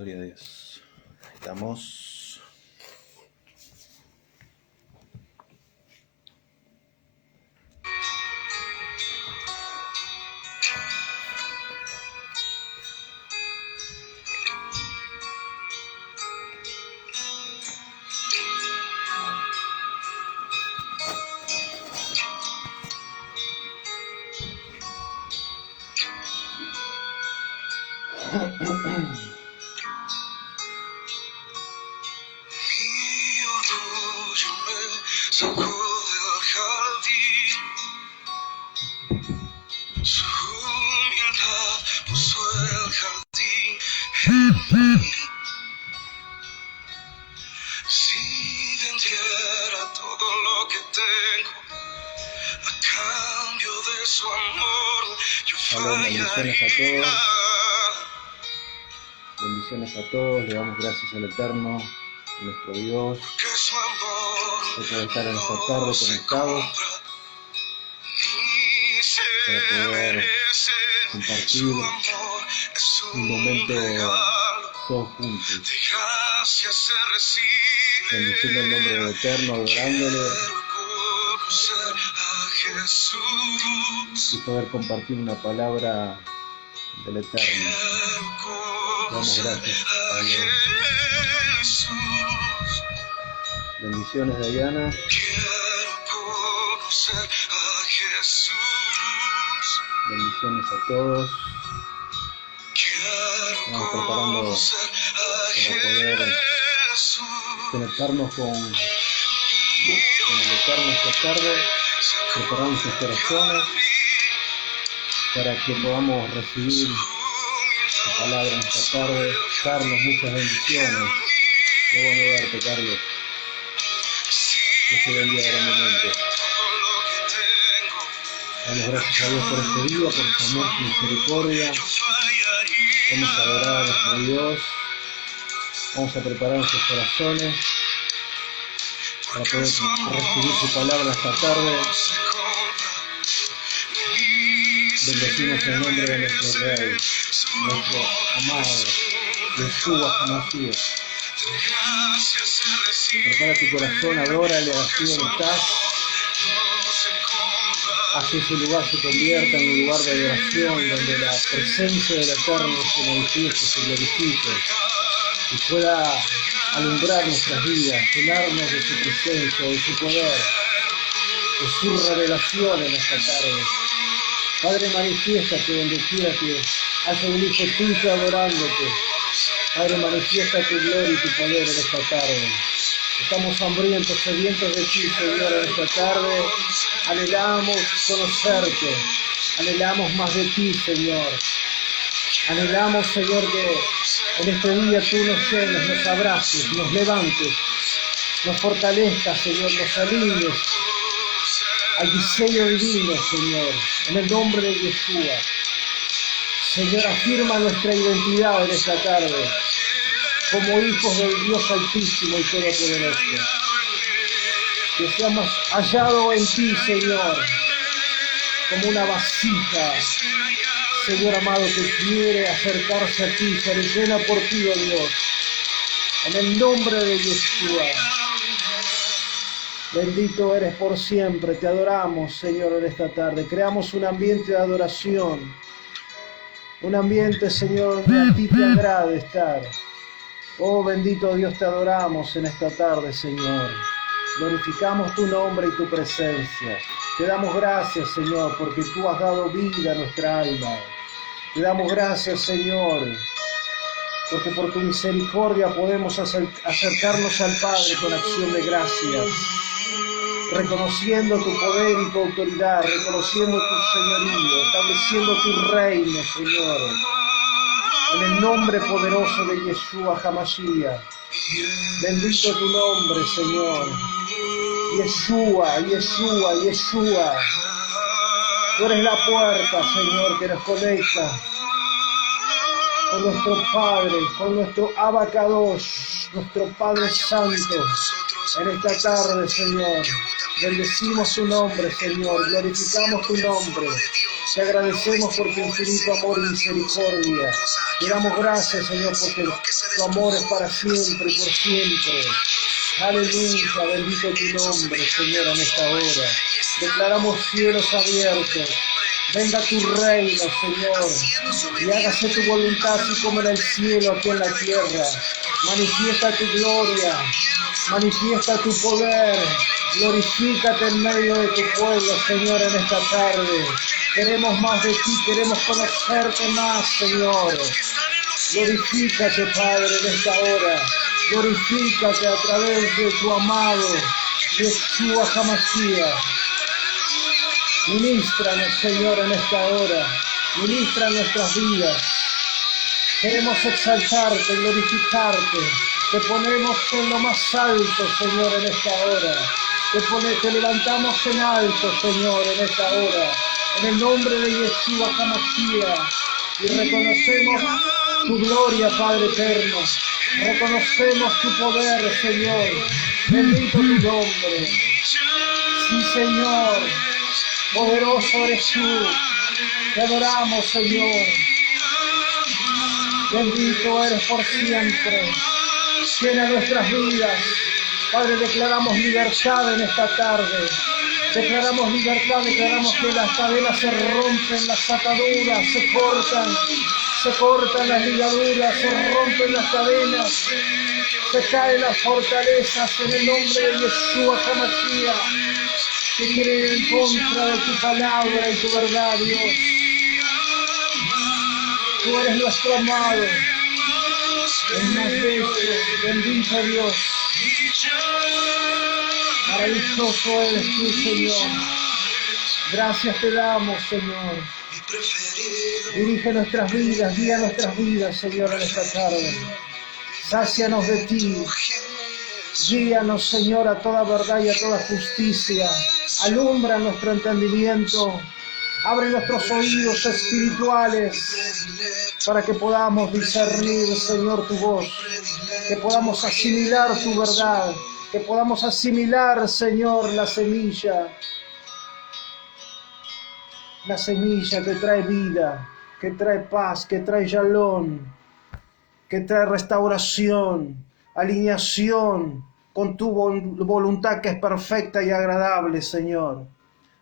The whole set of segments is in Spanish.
Gloria a Dios. Estamos. Shalom, bendiciones a todos. Bendiciones a todos. Le damos gracias al Eterno, nuestro Dios, por poder estar en esta tarde conectados para poder compartir un momento todos juntos, bendiciendo el nombre del Eterno, adorándole y poder compartir una palabra del Eterno. Damos gracias a Dios. Bendiciones, Diana. Bendiciones a todos. Estamos preparando para poder conectarnos con el Eterno esta tarde, preparar nuestros corazones para que podamos recibir su palabra en esta tarde. Carlos, muchas bendiciones. Qué bueno verte, Carlos. Dios te bendiga grandemente. Damos gracias a Dios por este día, por su amor, su misericordia. Vamos a adorar a nuestro Dios. Vamos a preparar nuestros corazones para poder recibir su palabra esta tarde. Bendecimos el nombre de nuestro Rey, nuestro amado, Yeshua HaMashiach. Prepara tu corazón, adórale, así donde estás. Haz que ese lugar se convierta en un lugar de adoración, donde la presencia del Eterno se manifieste, se glorifique y pueda alumbrar nuestras vidas, llenarnos de su presencia, de su poder, de su revelación en esta tarde. Padre, manifiéstate donde quiera que haya un hijo tuyo adorándote. Padre, manifiesta tu gloria y tu poder en esta tarde. Estamos hambrientos, sedientos de ti, Señor, en esta tarde. Anhelamos conocerte, anhelamos más de ti, Señor. Anhelamos, Señor, que en este día tú nos llenes, nos abraces, nos levantes, nos fortalezcas, Señor, nos alinees al diseño divino, Señor, en el nombre de Yeshua. Señor, afirma nuestra identidad en esta tarde, como hijos del Dios Altísimo y Todopoderoso. Que seamos hallados en ti, Señor, como una vasija, Señor amado, que quiere acercarse a ti, se llena por ti, oh Dios, en el nombre de Yeshua. Bendito eres por siempre, te adoramos, Señor, en esta tarde. Creamos un ambiente de adoración, un ambiente, Señor, donde a ti te agrade estar. Oh, bendito Dios, te adoramos en esta tarde, Señor. Glorificamos tu nombre y tu presencia. Te damos gracias, Señor, porque tú has dado vida a nuestra alma. Te damos gracias, Señor, porque por tu misericordia podemos acercarnos al Padre con acción de gracias, reconociendo tu poder y tu autoridad, reconociendo tu señorío, estableciendo tu reino, Señor, en el nombre poderoso de Yeshua HaMashiach. Bendito tu nombre, Señor. Yeshua, Yeshua, Yeshua. Tú eres la puerta, Señor, que nos conecta con nuestro Padre, con nuestro Abacadosh, nuestro Padre Santo. En esta tarde, Señor, bendecimos tu nombre, Señor, glorificamos tu nombre. Te agradecemos por tu infinito amor y misericordia. Te damos gracias, Señor, porque tu amor es para siempre y por siempre. Aleluya, bendito tu nombre, Señor, en esta hora. Declaramos cielos abiertos. Venga tu reino, Señor, y hágase tu voluntad así como en el cielo, aquí en la tierra. Manifiesta tu gloria, manifiesta tu poder, glorifícate en medio de tu pueblo, Señor, en esta tarde. Queremos más de ti, queremos conocerte más, Señor. Glorifícate, Padre, en esta hora. Glorifícate a través de tu amado Yeshua HaMashiach. Ministranos, Señor, en esta hora. Ministra nuestras vidas. Queremos exaltarte, glorificarte. Te ponemos en lo más alto, Señor, en esta hora. Te levantamos en alto, Señor, en esta hora. En el nombre de Yeshua HaMashiach. Y reconocemos tu gloria, Padre eterno. Reconocemos tu poder, Señor. Bendito tu nombre. Sí, Señor. Poderoso eres tú. Te adoramos, Señor. Bendito eres por siempre. Llena nuestras vidas. Padre, declaramos libertad en esta tarde. Declaramos libertad, declaramos que las cadenas se rompen, las ataduras se cortan las ligaduras, se rompen las cadenas, se caen las fortalezas en el nombre de Yeshua HaMashiach, que creen en contra de tu palabra y tu verdad, Dios. Tú eres nuestro amado, el más bello, bendito Dios. Maravilloso eres tú, Señor. Gracias te damos, Señor. Dirige nuestras vidas, guía nuestras vidas, Señor, en esta tarde. Sácianos de ti. Guíanos, Señor, a toda verdad y a toda justicia. Alumbra nuestro entendimiento. Abre nuestros oídos espirituales para que podamos discernir, Señor, tu voz. Que podamos asimilar tu verdad. Que podamos asimilar, Señor, la semilla que trae vida, que trae paz, que trae shalom, que trae restauración, alineación con tu voluntad que es perfecta y agradable, Señor.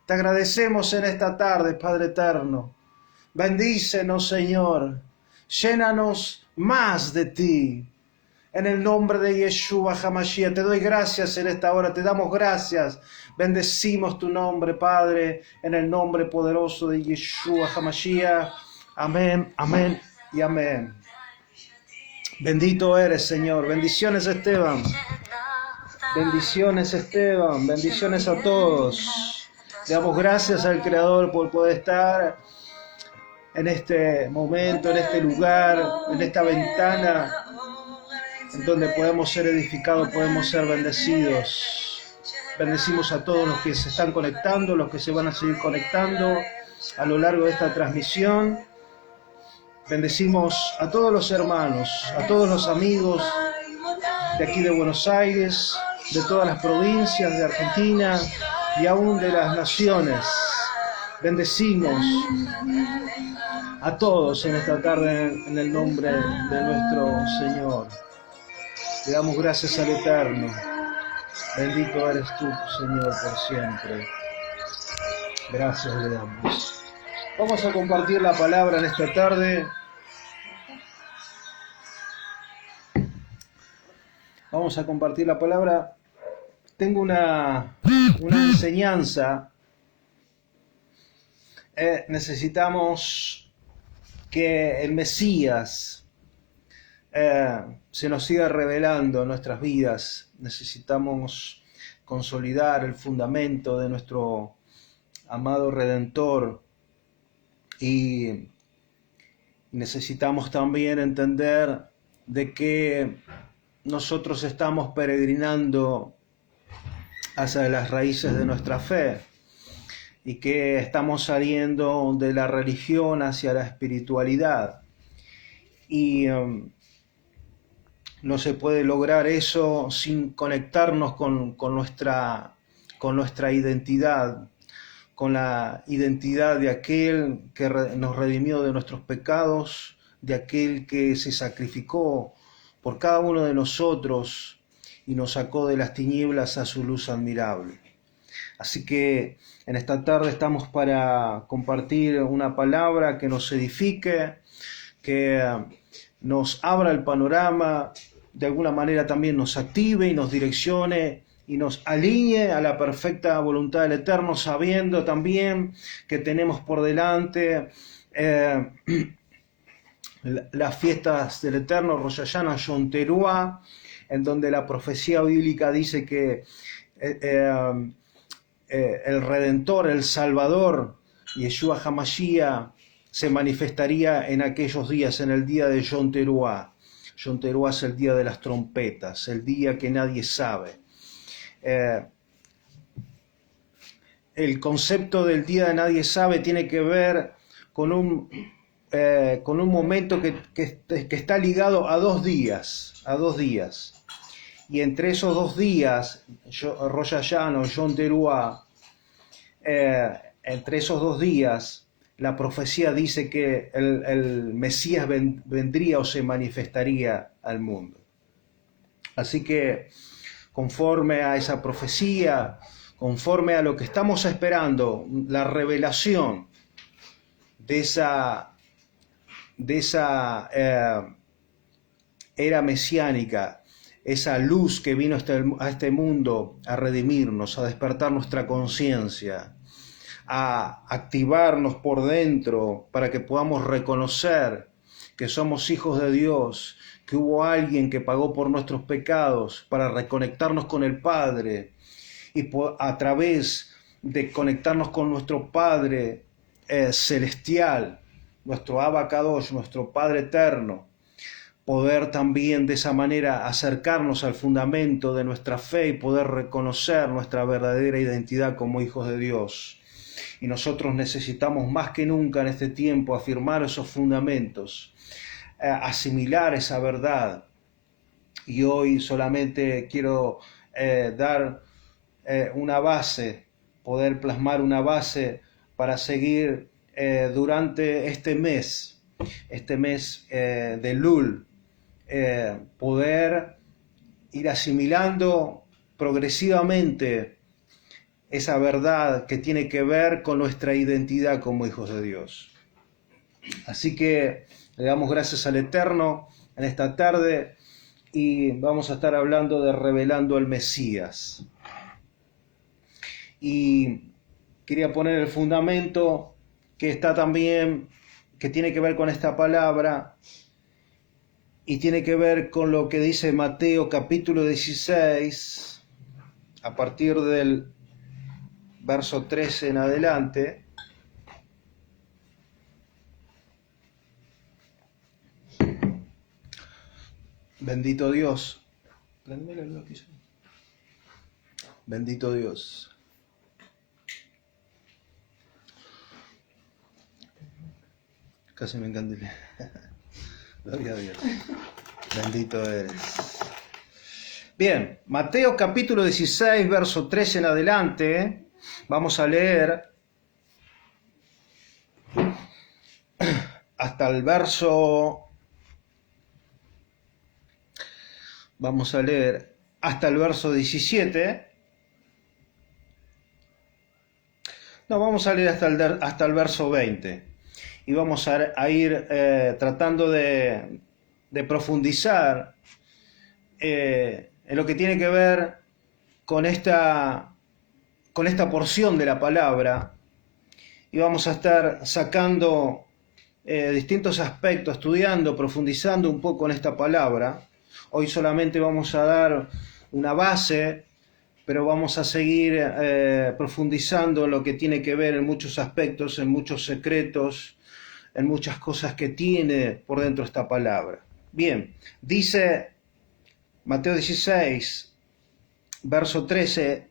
Te agradecemos en esta tarde, Padre eterno. Bendícenos, Señor. Llénanos más de ti. En el nombre de Yeshua HaMashiach, te doy gracias en esta hora, te damos gracias. Bendecimos tu nombre, Padre, en el nombre poderoso de Yeshua HaMashiach. Amén, amén y amén. Bendito eres, Señor. Bendiciones, Esteban. Bendiciones, Esteban. Bendiciones a todos. Le damos gracias al Creador por poder estar en este momento, en este lugar, en esta ventana, en donde podemos ser edificados, podemos ser bendecidos. Bendecimos a todos los que se están conectando, los que se van a seguir conectando a lo largo de esta transmisión. Bendecimos a todos los hermanos, a todos los amigos de aquí de Buenos Aires, de todas las provincias de Argentina y aún de las naciones. Bendecimos a todos en esta tarde en el nombre de nuestro Señor. Le damos gracias al Eterno. Bendito eres tú, Señor, por siempre. Gracias le damos. Vamos a compartir la palabra en esta tarde. Vamos a compartir la palabra. Tengo una enseñanza. Necesitamos que el Mesías se nos siga revelando en nuestras vidas. Necesitamos consolidar el fundamento de nuestro amado Redentor y necesitamos también entender de que nosotros estamos peregrinando hacia las raíces de nuestra fe y que estamos saliendo de la religión hacia la espiritualidad y no se puede lograr eso sin conectarnos con nuestra identidad, con la identidad de aquel que nos redimió de nuestros pecados, de aquel que se sacrificó por cada uno de nosotros y nos sacó de las tinieblas a su luz admirable. Así que en esta tarde estamos para compartir una palabra que nos edifique, que nos abra el panorama, de alguna manera también nos active y nos direccione y nos alinee a la perfecta voluntad del Eterno, sabiendo también que tenemos por delante las fiestas del Eterno, Rosh Hashanah, Yom Teruah, en donde la profecía bíblica dice que el Redentor, el Salvador, Yeshua HaMashiach, se manifestaría en aquellos días, en el día de Yom Teruah. Yom Teruah es el día de las trompetas, el día que nadie sabe. El concepto del día de nadie sabe tiene que ver con un momento que está ligado a 2 días, y entre esos 2 días, Rosh Hashanah o Yom Teruah, entre esos 2 días, la profecía dice que el Mesías vendría o se manifestaría al mundo. Así que, conforme a esa profecía, conforme a lo que estamos esperando, la revelación de esa era mesiánica, esa luz que vino a este mundo a redimirnos, a despertar nuestra conciencia, a activarnos por dentro para que podamos reconocer que somos hijos de Dios, que hubo alguien que pagó por nuestros pecados para reconectarnos con el Padre, y a través de conectarnos con nuestro Padre celestial, nuestro Abba Kadosh, nuestro Padre eterno, poder también de esa manera acercarnos al fundamento de nuestra fe y poder reconocer nuestra verdadera identidad como hijos de Dios. Y nosotros necesitamos más que nunca en este tiempo afirmar esos fundamentos, asimilar esa verdad. Y hoy solamente quiero dar una base, poder plasmar una base para seguir durante este mes de Lul, poder ir asimilando progresivamente esa verdad que tiene que ver con nuestra identidad como hijos de Dios. Así que le damos gracias al Eterno en esta tarde y vamos a estar hablando de revelando al Mesías. Y quería poner el fundamento que está también, que tiene que ver con esta palabra y tiene que ver con lo que dice Mateo capítulo 16, a partir del verso 13 en adelante. Bendito Dios. Bendito Dios. Casi me encandilé. Gloria a Dios. Bendito eres. Bien, Mateo capítulo 16, verso 13 en adelante. Vamos a leer hasta el verso... Vamos a leer hasta el verso 17. No, vamos a leer hasta el verso 20. Y vamos a ir tratando de profundizar en lo que tiene que ver con esta porción de la palabra. Y vamos a estar sacando distintos aspectos, estudiando, profundizando un poco en esta palabra. Hoy solamente vamos a dar una base, pero vamos a seguir profundizando en lo que tiene que ver en muchos aspectos, en muchos secretos, en muchas cosas que tiene por dentro esta palabra. Bien, dice Mateo 16, verso 13,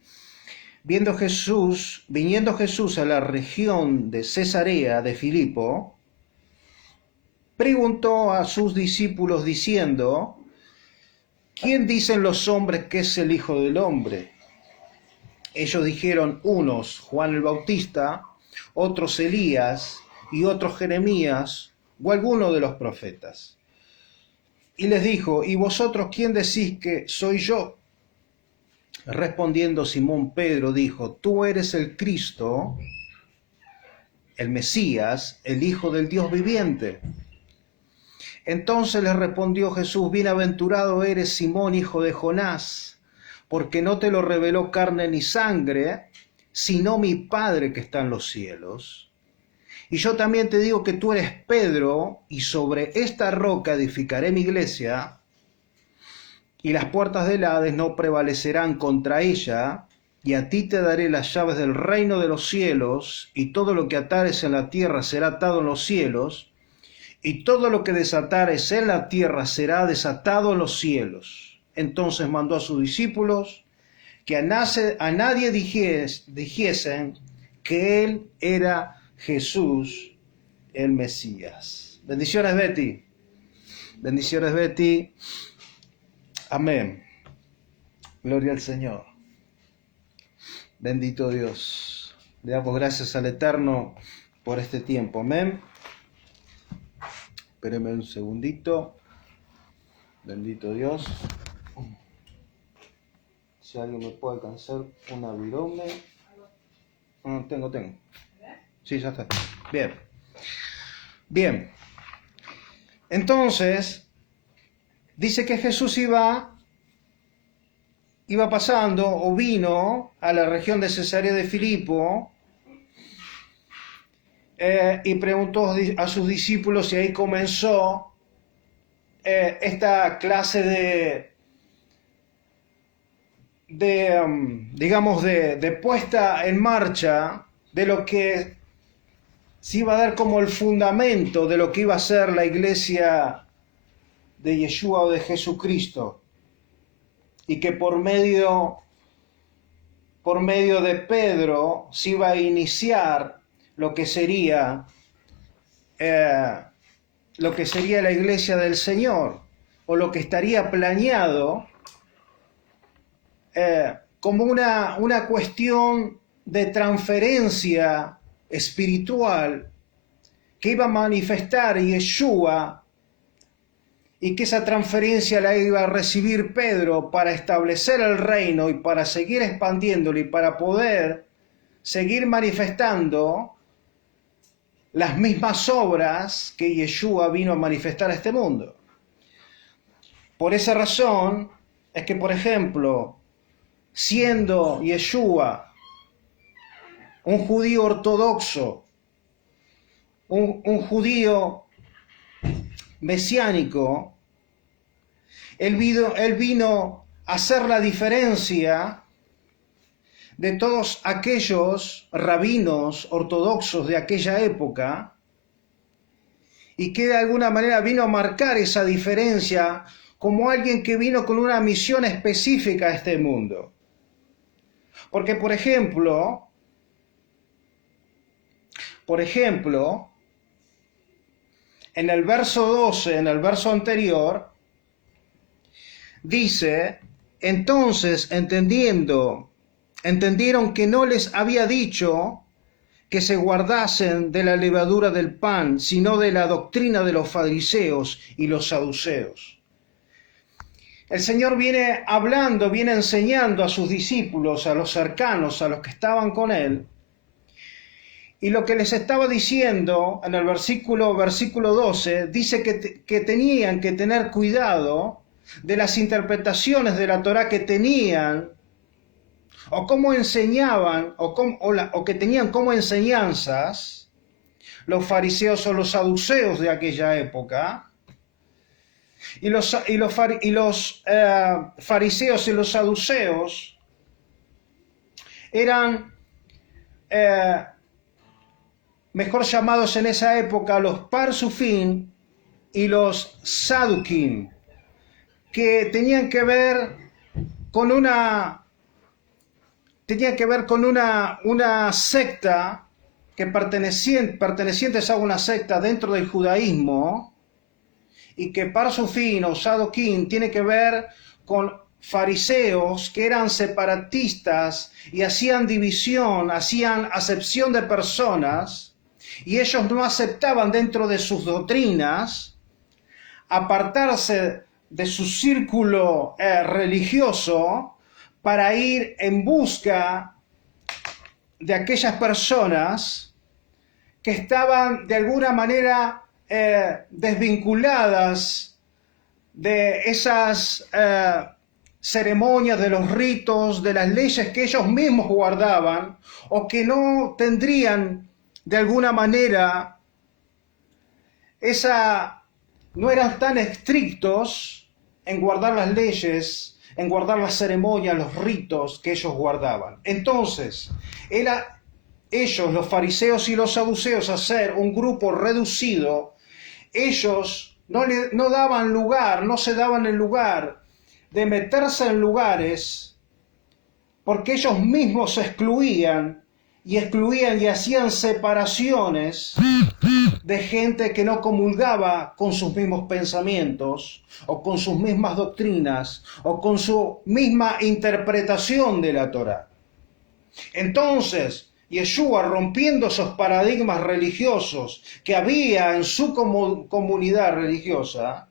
viniendo Jesús a la región de Cesarea de Filipo, preguntó a sus discípulos diciendo, ¿quién dicen los hombres que es el Hijo del Hombre? Ellos dijeron, unos Juan el Bautista, otros Elías y otros Jeremías o alguno de los profetas. Y les dijo, ¿y vosotros quién decís que soy yo? Respondiendo Simón Pedro dijo, tú eres el Cristo, el Mesías, el Hijo del Dios viviente. Entonces les respondió Jesús, bienaventurado eres Simón, hijo de Jonás, porque no te lo reveló carne ni sangre, sino mi Padre que está en los cielos. Y yo también te digo que tú eres Pedro, y sobre esta roca edificaré mi iglesia, y las puertas del Hades no prevalecerán contra ella, y a ti te daré las llaves del reino de los cielos, y todo lo que atares en la tierra será atado en los cielos, y todo lo que desatares en la tierra será desatado en los cielos. Entonces mandó a sus discípulos que a nadie dijesen que él era Jesús el Mesías. Bendiciones, Betty. Bendiciones, Betty. Amén. Gloria al Señor. Bendito Dios. Le damos gracias al Eterno por este tiempo. Amén. Espérenme un segundito. Bendito Dios. Si alguien me puede alcanzar una virome. Tengo. Sí, ya está. Bien. Bien. Entonces, dice que Jesús iba pasando o vino a la región de Cesarea de Filipo y preguntó a sus discípulos, y ahí comenzó esta clase de puesta en marcha de lo que se iba a dar como el fundamento de lo que iba a ser la iglesia de Yeshua o de Jesucristo, y que por medio de Pedro se iba a iniciar lo que sería la iglesia del Señor, o lo que estaría planeado como una cuestión de transferencia espiritual que iba a manifestar Yeshua, y que esa transferencia la iba a recibir Pedro para establecer el reino y para seguir expandiéndolo y para poder seguir manifestando las mismas obras que Yeshua vino a manifestar a este mundo. Por esa razón es que, por ejemplo, siendo Yeshua un judío ortodoxo, un judío mesiánico, él vino a hacer la diferencia de todos aquellos rabinos ortodoxos de aquella época, y que de alguna manera vino a marcar esa diferencia como alguien que vino con una misión específica a este mundo. Porque, por ejemplo, en el verso 12, en el verso anterior, dice, entonces entendieron que no les había dicho que se guardasen de la levadura del pan, sino de la doctrina de los fariseos y los saduceos. El Señor viene hablando, viene enseñando a sus discípulos, a los cercanos, a los que estaban con Él, y lo que les estaba diciendo en el versículo 12, dice que tenían que tener cuidado de las interpretaciones de la Torá que tenían, o cómo enseñaban, o que tenían como enseñanzas los fariseos o los saduceos de aquella época. Y los fariseos y los saduceos eran mejor llamados en esa época los Parsufim y los Saduquim, que tenían que ver con una secta que pertenecientes a una secta dentro del judaísmo, y que Parsufim o Saduquim tiene que ver con fariseos que eran separatistas y hacían división, hacían acepción de personas, y ellos no aceptaban dentro de sus doctrinas apartarse de su círculo religioso para ir en busca de aquellas personas que estaban de alguna manera desvinculadas de esas ceremonias, de los ritos, de las leyes que ellos mismos guardaban, o que no tendrían de alguna manera no eran tan estrictos en guardar las leyes, en guardar las ceremonias, los ritos que ellos guardaban. Entonces, ellos, los fariseos y los saduceos, a ser un grupo reducido, ellos no daban lugar, no se daban el lugar de meterse en lugares, porque ellos mismos se excluían y hacían separaciones de gente que no comulgaba con sus mismos pensamientos, o con sus mismas doctrinas, o con su misma interpretación de la Torá. Entonces, Yeshua, rompiendo esos paradigmas religiosos que había en su comunidad religiosa,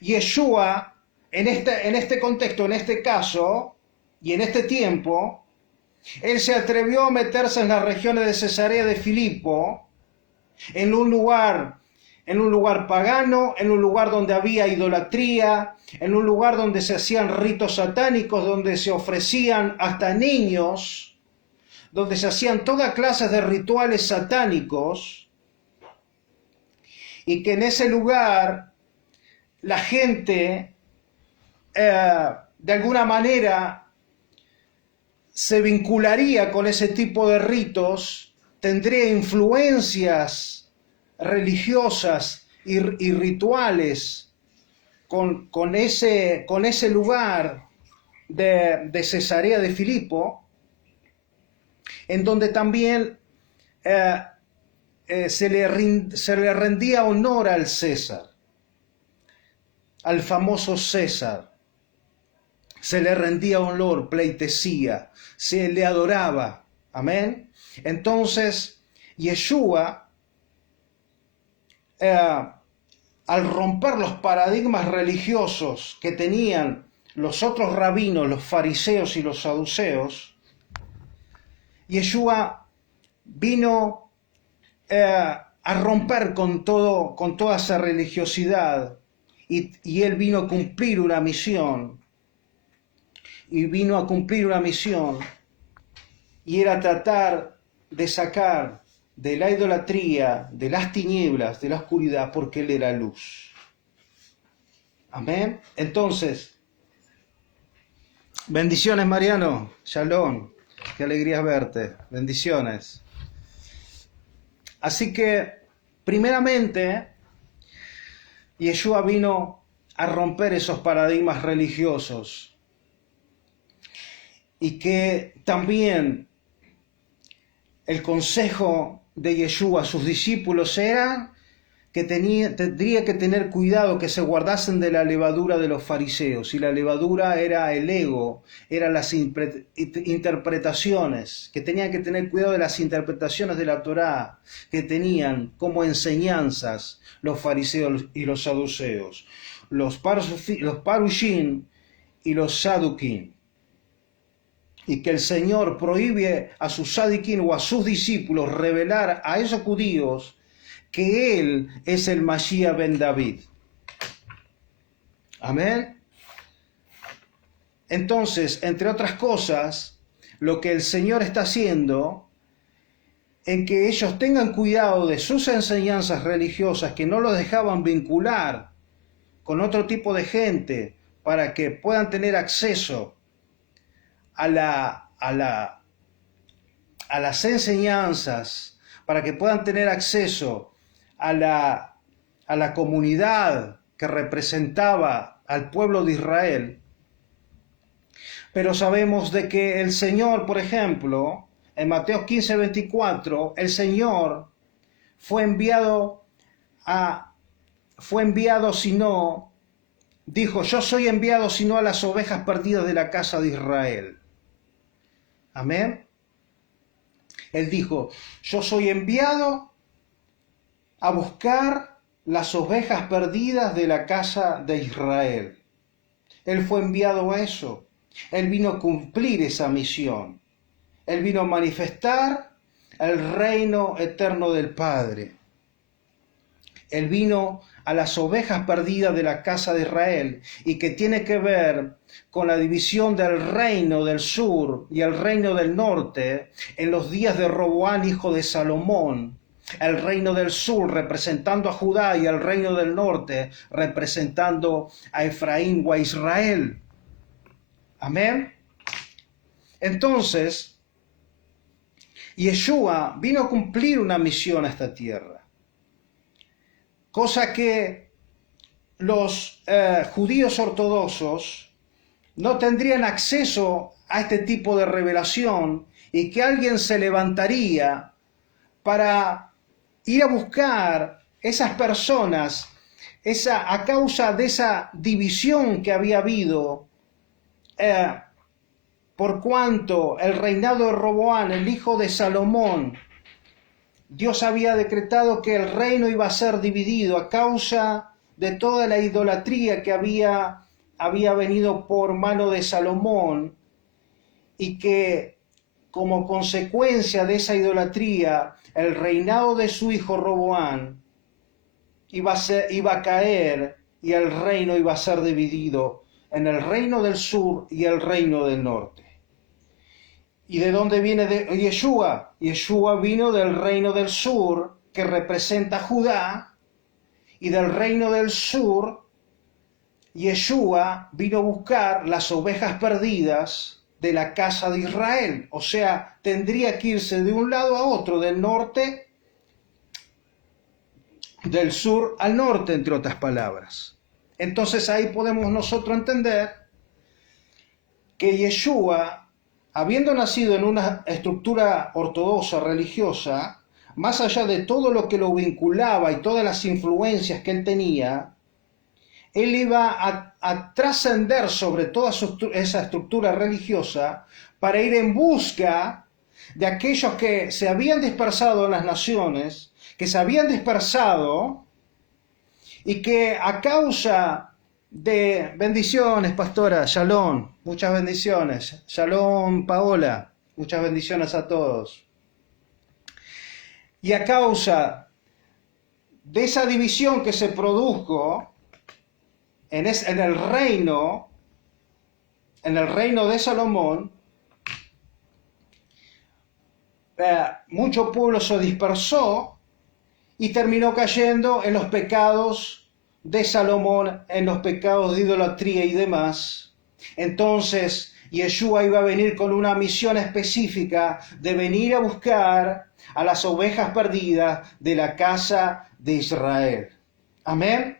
Yeshua, en este contexto, en este caso, y en este tiempo, él se atrevió a meterse en las regiones de Cesarea de Filipo, en un lugar pagano, en un lugar donde había idolatría, en un lugar donde se hacían ritos satánicos, donde se ofrecían hasta niños, donde se hacían toda clase de rituales satánicos, y que en ese lugar la gente de alguna manera se vincularía con ese tipo de ritos, tendría influencias religiosas y rituales con ese lugar de Cesarea de Filipo, en donde también se le rendía honor al César, al famoso César. Se le rendía honor, pleitesía, se le adoraba. Amén. Entonces, Yeshua, al romper los paradigmas religiosos que tenían los otros rabinos, los fariseos y los saduceos, Yeshua vino a romper con toda esa religiosidad, y él vino a cumplir una misión. Y era tratar de sacar de la idolatría, de las tinieblas, de la oscuridad, porque él era luz. Amén. Entonces, bendiciones, Mariano. Shalom. Qué alegría verte. Bendiciones. Así que, primeramente, Yeshua vino a romper esos paradigmas religiosos, y que también el consejo de Yeshua a sus discípulos era que tendría que tener cuidado, que se guardasen de la levadura de los fariseos. Y la levadura era el ego, eran las interpretaciones, que tenían que tener cuidado de las interpretaciones de la Torá, que tenían como enseñanzas los fariseos y los saduceos, los parushim y los saduquín. Y que el Señor prohíbe a sus sadiquín o a sus discípulos revelar a esos judíos que Él es el Mashiach ben David. Amén. Entonces, entre otras cosas, lo que el Señor está haciendo, en que ellos tengan cuidado de sus enseñanzas religiosas, que no los dejaban vincular con otro tipo de gente, para que puedan tener acceso a las enseñanzas, para que puedan tener acceso a la comunidad que representaba al pueblo de Israel. Pero sabemos de que el Señor, por ejemplo, en Mateo 15:24, el Señor fue enviado sino dijo, yo soy enviado sino a las ovejas perdidas de la casa de Israel. Amén. Él dijo, yo soy enviado a buscar las ovejas perdidas de la casa de Israel. Él fue enviado a eso. Él vino a cumplir esa misión. Él vino a manifestar el reino eterno del Padre. Él vino a las ovejas perdidas de la casa de Israel, y que tiene que ver con la división del reino del sur y el reino del norte en los días de Roboán, hijo de Salomón. El reino del sur representando a Judá y el reino del norte representando a Efraín o a Israel. Amén. Entonces, Yeshua vino a cumplir una misión a esta tierra, cosa que los judíos ortodoxos no tendrían acceso a este tipo de revelación, y que alguien se levantaría para ir a buscar esas personas, a causa de esa división que había habido, por cuanto el reinado de Roboán, el hijo de Salomón, Dios había decretado que el reino iba a ser dividido a causa de toda la idolatría que había venido por mano de Salomón, y que como consecuencia de esa idolatría el reinado de su hijo Roboán iba a caer, y el reino iba a ser dividido en el reino del sur y el reino del norte. ¿Y de dónde viene Yeshua? Yeshua vino del reino del sur, que representa a Judá, y del reino del sur, Yeshua vino a buscar las ovejas perdidas de la casa de Israel. O sea, tendría que irse de un lado a otro, del norte, del sur al norte, entre otras palabras. Entonces ahí podemos nosotros entender que Yeshua, habiendo nacido en una estructura ortodoxa religiosa, más allá de todo lo que lo vinculaba y todas las influencias que él tenía, él iba a trascender sobre toda esa estructura religiosa para ir en busca de aquellos que se habían dispersado en las naciones, que se habían dispersado, y que a causa de bendiciones, pastora, shalom, muchas bendiciones, shalom, Paola, muchas bendiciones a todos. Y a causa de esa división que se produjo en el reino de Salomón, mucho pueblo se dispersó y terminó cayendo en los pecados de Salomón, en los pecados de idolatría y demás. Entonces Yeshua iba a venir con una misión específica de venir a buscar a las ovejas perdidas de la casa de Israel. Amén.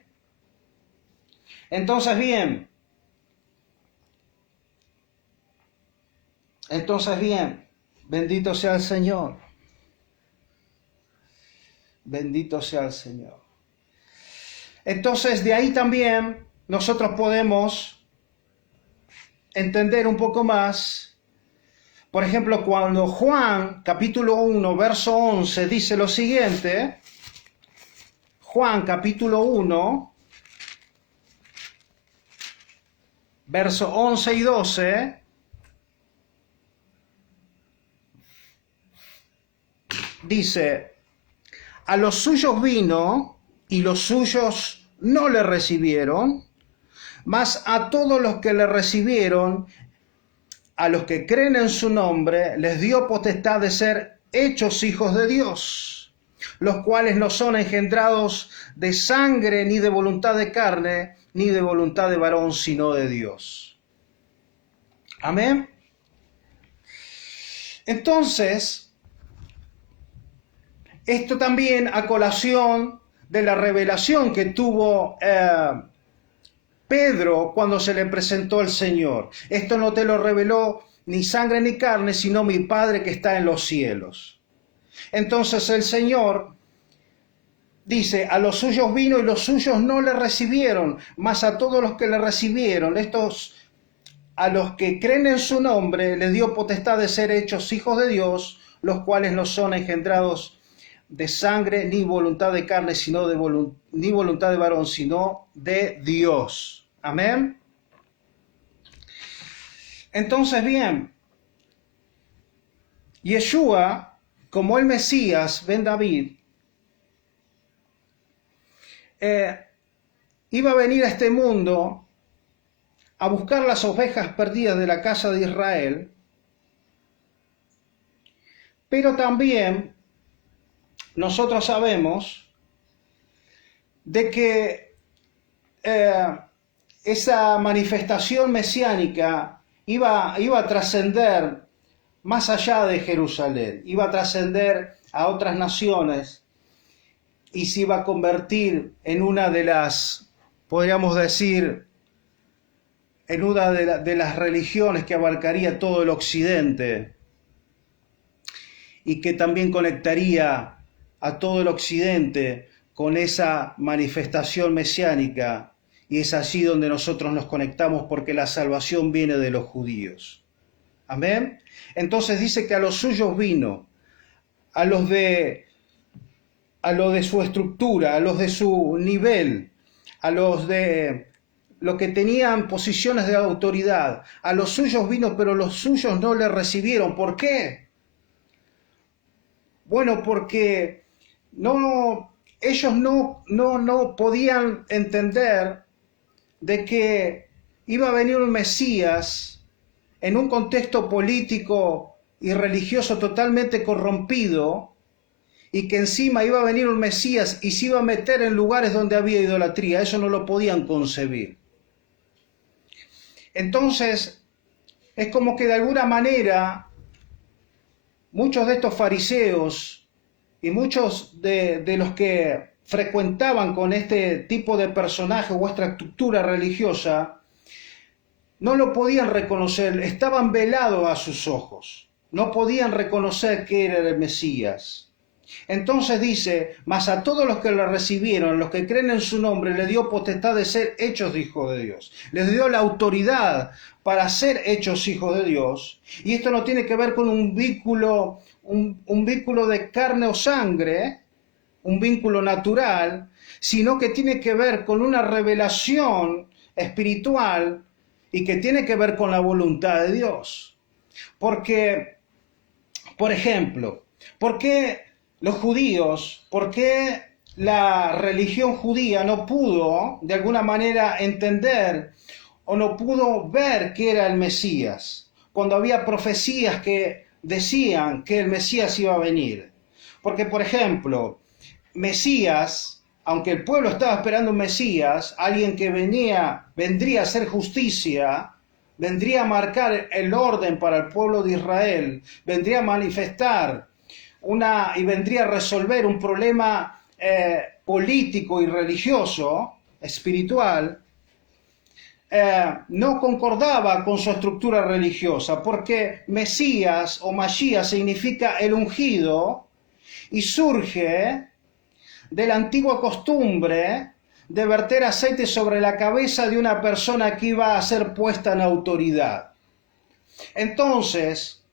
Entonces bien, bendito sea el Señor. Bendito sea el Señor. Entonces de ahí también nosotros podemos entender un poco más. Por ejemplo, cuando Juan capítulo 1 verso 11 dice lo siguiente, Juan capítulo 1 verso 11 y 12, dice: a los suyos vino y los suyos no le recibieron, mas a todos los que le recibieron, a los que creen en su nombre, les dio potestad de ser hechos hijos de Dios, los cuales no son engendrados de sangre, ni de voluntad de carne, ni de voluntad de varón, sino de Dios. Amén. Entonces, esto también a colación de la revelación que tuvo Pedro cuando se le presentó el Señor. Esto no te lo reveló ni sangre ni carne, sino mi Padre que está en los cielos. Entonces el Señor dice, a los suyos vino y los suyos no le recibieron, mas a todos los que le recibieron, a los que creen en su nombre, les dio potestad de ser hechos hijos de Dios, los cuales no son engendrados de sangre, ni voluntad de carne, ni voluntad de varón, sino de Dios. Amén. Entonces, bien, Yeshua, como el Mesías, Ben David, iba a venir a este mundo a buscar las ovejas perdidas de la casa de Israel, pero también nosotros sabemos de que esa manifestación mesiánica iba a trascender más allá de Jerusalén, iba a trascender a otras naciones y se iba a convertir en una de las, podríamos decir, en una de las religiones que abarcaría todo el occidente y que también conectaría a todo el occidente con esa manifestación mesiánica, y es allí donde nosotros nos conectamos porque la salvación viene de los judíos. Amén. Entonces dice que a los suyos vino, a los de su estructura, a los de su nivel, a los que tenían posiciones de autoridad, a los suyos vino, pero los suyos no le recibieron. ¿Por qué? Bueno, porque ellos no podían entender de que iba a venir un Mesías en un contexto político y religioso totalmente corrompido, y que encima iba a venir un Mesías y se iba a meter en lugares donde había idolatría. Eso no lo podían concebir. Entonces, es como que de alguna manera muchos de estos fariseos y muchos de los que frecuentaban con este tipo de personaje o esta estructura religiosa, no lo podían reconocer, estaban velados a sus ojos, no podían reconocer que era el Mesías. Entonces dice, mas a todos los que le recibieron, los que creen en su nombre, le dio potestad de ser hechos hijos de Dios. Les dio la autoridad para ser hechos hijos de Dios. Y esto no tiene que ver con un vínculo de carne o sangre, un vínculo natural, sino que tiene que ver con una revelación espiritual y que tiene que ver con la voluntad de Dios. Porque, por ejemplo, ¿por qué los judíos, por qué la religión judía no pudo de alguna manera entender o no pudo ver que era el Mesías, cuando había profecías que decían que el Mesías iba a venir? Porque, por ejemplo, Mesías, aunque el pueblo estaba esperando un Mesías, alguien que vendría a hacer justicia, vendría a marcar el orden para el pueblo de Israel, vendría a manifestar y vendría a resolver un problema político y religioso, espiritual, no concordaba con su estructura religiosa, porque Mesías o Mashiach significa el ungido y surge de la antigua costumbre de verter aceite sobre la cabeza de una persona que iba a ser puesta en autoridad. Entonces,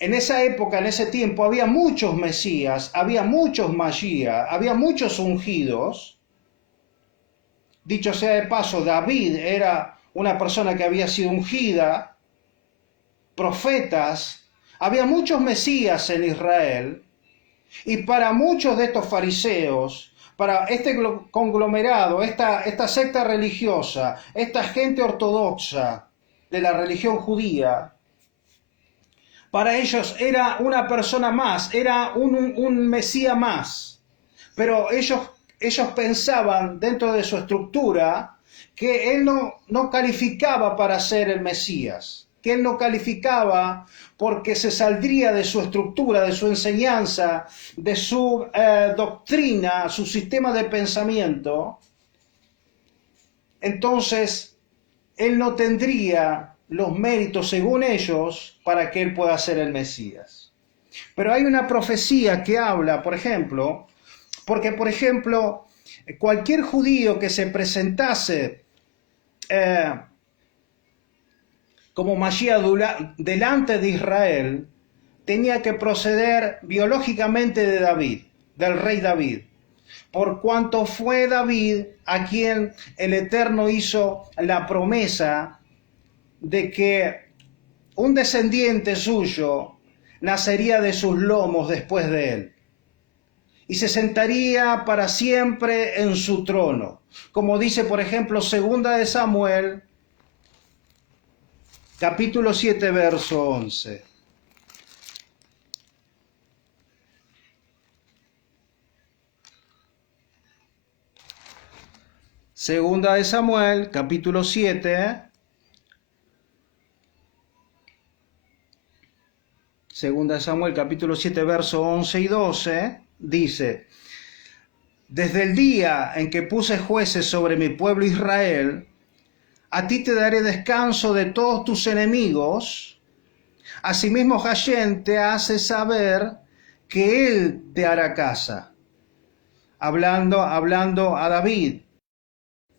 en esa época, en ese tiempo, había muchos Mesías, había muchos Mashiach, había muchos ungidos. Dicho sea de paso, David era una persona que había sido ungida, profetas, había muchos Mesías en Israel, y para muchos de estos fariseos, para este conglomerado, esta secta religiosa, esta gente ortodoxa de la religión judía, para ellos era una persona más, era un Mesías más. Pero ellos pensaban dentro de su estructura que él no calificaba para ser el Mesías, que él no calificaba porque se saldría de su estructura, de su enseñanza, de su doctrina, su sistema de pensamiento. Entonces, él no tendría los méritos, según ellos, para que él pueda ser el Mesías. Pero hay una profecía que habla, por ejemplo, Porque, por ejemplo, cualquier judío que se presentase como Mashiach delante de Israel, tenía que proceder biológicamente de David, del rey David, por cuanto fue David a quien el Eterno hizo la promesa de que un descendiente suyo nacería de sus lomos después de él y se sentaría para siempre en su trono, como dice, por ejemplo, 2 de Samuel, capítulo 7, verso 11. Segunda de Samuel, capítulo 7. Segunda de Samuel, capítulo 7, verso 11 y 12, dice: Desde el día en que puse jueces sobre mi pueblo Israel, a ti te daré descanso de todos tus enemigos. Asimismo, Hashem te hace saber que él te hará casa. Hablando a David,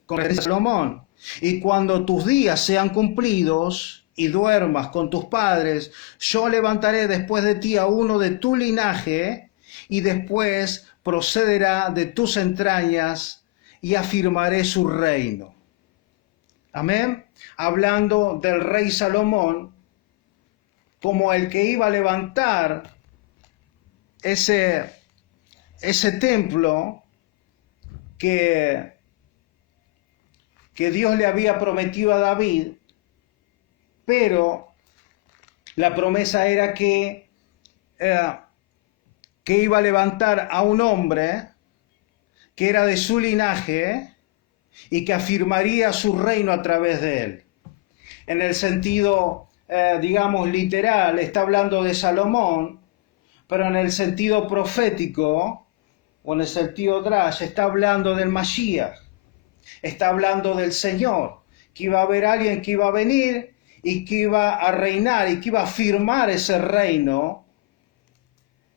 con Salomón. Y cuando tus días sean cumplidos y duermas con tus padres, yo levantaré después de ti a uno de tu linaje, y después procederá de tus entrañas, y afirmaré su reino. Amén. Hablando del rey Salomón como el que iba a levantar ese templo que Dios le había prometido a David, pero la promesa era que iba a levantar a un hombre que era de su linaje y que afirmaría su reino a través de él. En el sentido, digamos, literal, está hablando de Salomón, pero en el sentido profético, o en el sentido drash, está hablando del Mashiach, está hablando del Señor, que iba a haber alguien que iba a venir y que iba a reinar y que iba a firmar ese reino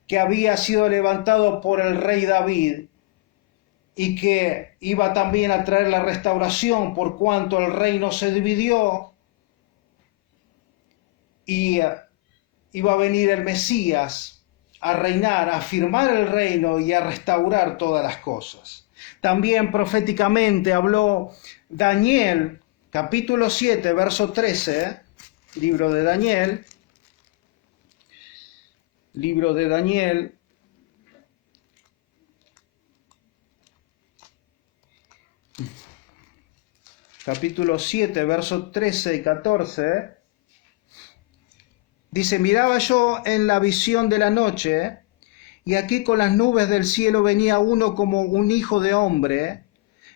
que había sido levantado por el rey David, y que iba también a traer la restauración por cuanto el reino se dividió, y iba a venir el Mesías a reinar, a firmar el reino y a restaurar todas las cosas. También proféticamente habló Daniel, capítulo 7, verso 13, libro de Daniel, capítulo 7, versos 13 y 14, dice: miraba yo en la visión de la noche, y aquí con las nubes del cielo venía uno como un hijo de hombre,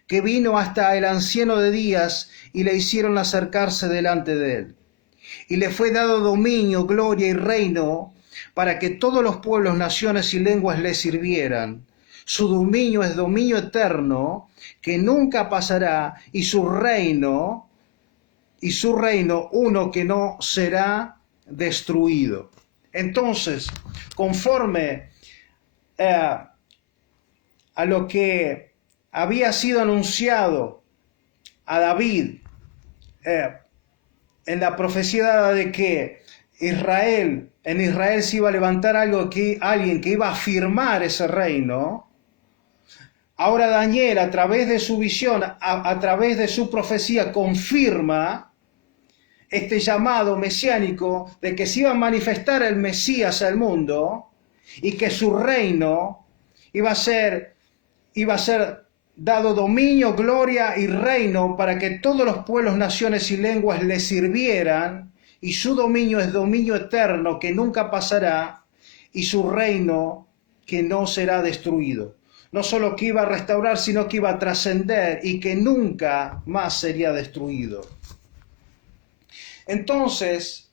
que vino hasta el anciano de días, y le hicieron acercarse delante de él. Y le fue dado dominio, gloria y reino, para que todos los pueblos, naciones y lenguas le sirvieran. Su dominio es dominio eterno, que nunca pasará, y su reino uno que no será destruido. Entonces, conforme a lo que había sido anunciado a David en la profecía de que en Israel se iba a levantar alguien que iba a firmar ese reino, ahora Daniel, a través de su visión, a través de su profecía, confirma este llamado mesiánico de que se iba a manifestar el Mesías al mundo y que su reino iba a ser dado dominio, gloria y reino para que todos los pueblos, naciones y lenguas le sirvieran, y su dominio es dominio eterno que nunca pasará, y su reino que no será destruido. No solo que iba a restaurar, sino que iba a trascender y que nunca más sería destruido. Entonces,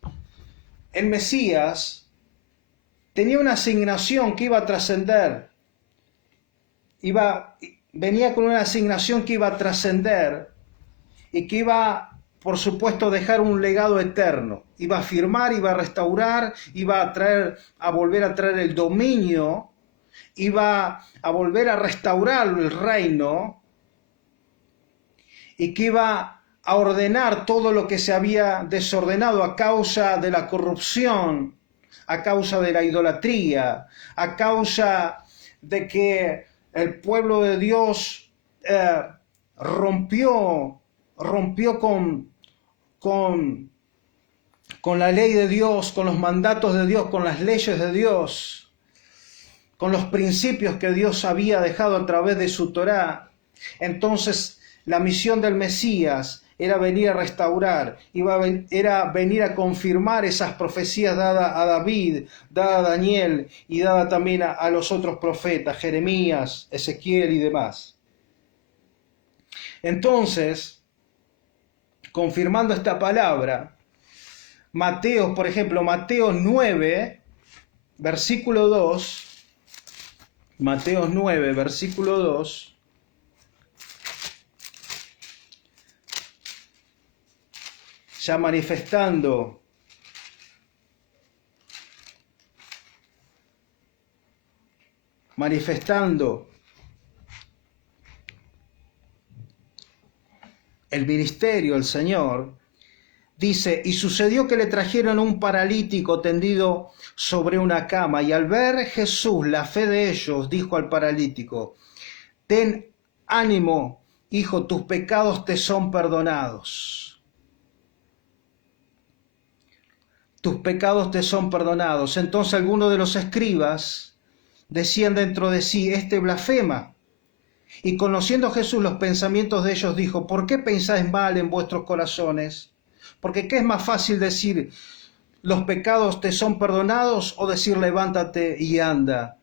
el Mesías tenía una asignación que iba a trascender. Venía con una asignación que iba a trascender y que iba, por supuesto, a dejar un legado eterno. Iba a firmar, iba a restaurar, iba a volver a traer el dominio iba a volver a restaurar el reino y que iba a ordenar todo lo que se había desordenado a causa de la corrupción, a causa de la idolatría, a causa de que el pueblo de Dios rompió con la ley de Dios, con los mandatos de Dios, con las leyes de Dios, con los principios que Dios había dejado a través de su Torá. Entonces, la misión del Mesías era venir a restaurar, era venir a confirmar esas profecías dadas a David, dadas a Daniel y dadas también a los otros profetas, Jeremías, Ezequiel y demás. Entonces, confirmando esta palabra, Mateo, por ejemplo, Mateo 9, versículo 2, Mateo 9, versículo 2, ya manifestando el ministerio del Señor, dice, y sucedió que le trajeron un paralítico tendido sobre una cama, y al ver Jesús la fe de ellos, dijo al paralítico, ten ánimo, hijo, tus pecados te son perdonados. Tus pecados te son perdonados. Entonces algunos de los escribas decían dentro de sí, este blasfema. Y conociendo Jesús los pensamientos de ellos, dijo, ¿por qué pensáis mal en vuestros corazones? Porque ¿qué es más fácil decir, los pecados te son perdonados, o decir, levántate y anda?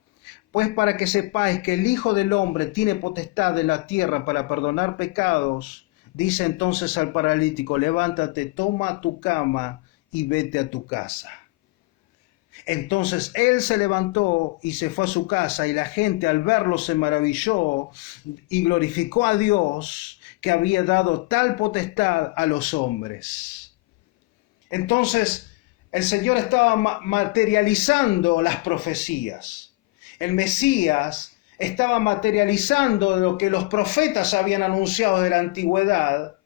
Pues para que sepáis que el Hijo del Hombre tiene potestad en la tierra para perdonar pecados, dice entonces al paralítico, levántate, toma tu cama y vete a tu casa. Entonces él se levantó y se fue a su casa, y la gente al verlo se maravilló y glorificó a Dios que había dado tal potestad a los hombres. Entonces el Señor estaba materializando las profecías. El Mesías estaba materializando lo que los profetas habían anunciado de la antigüedad,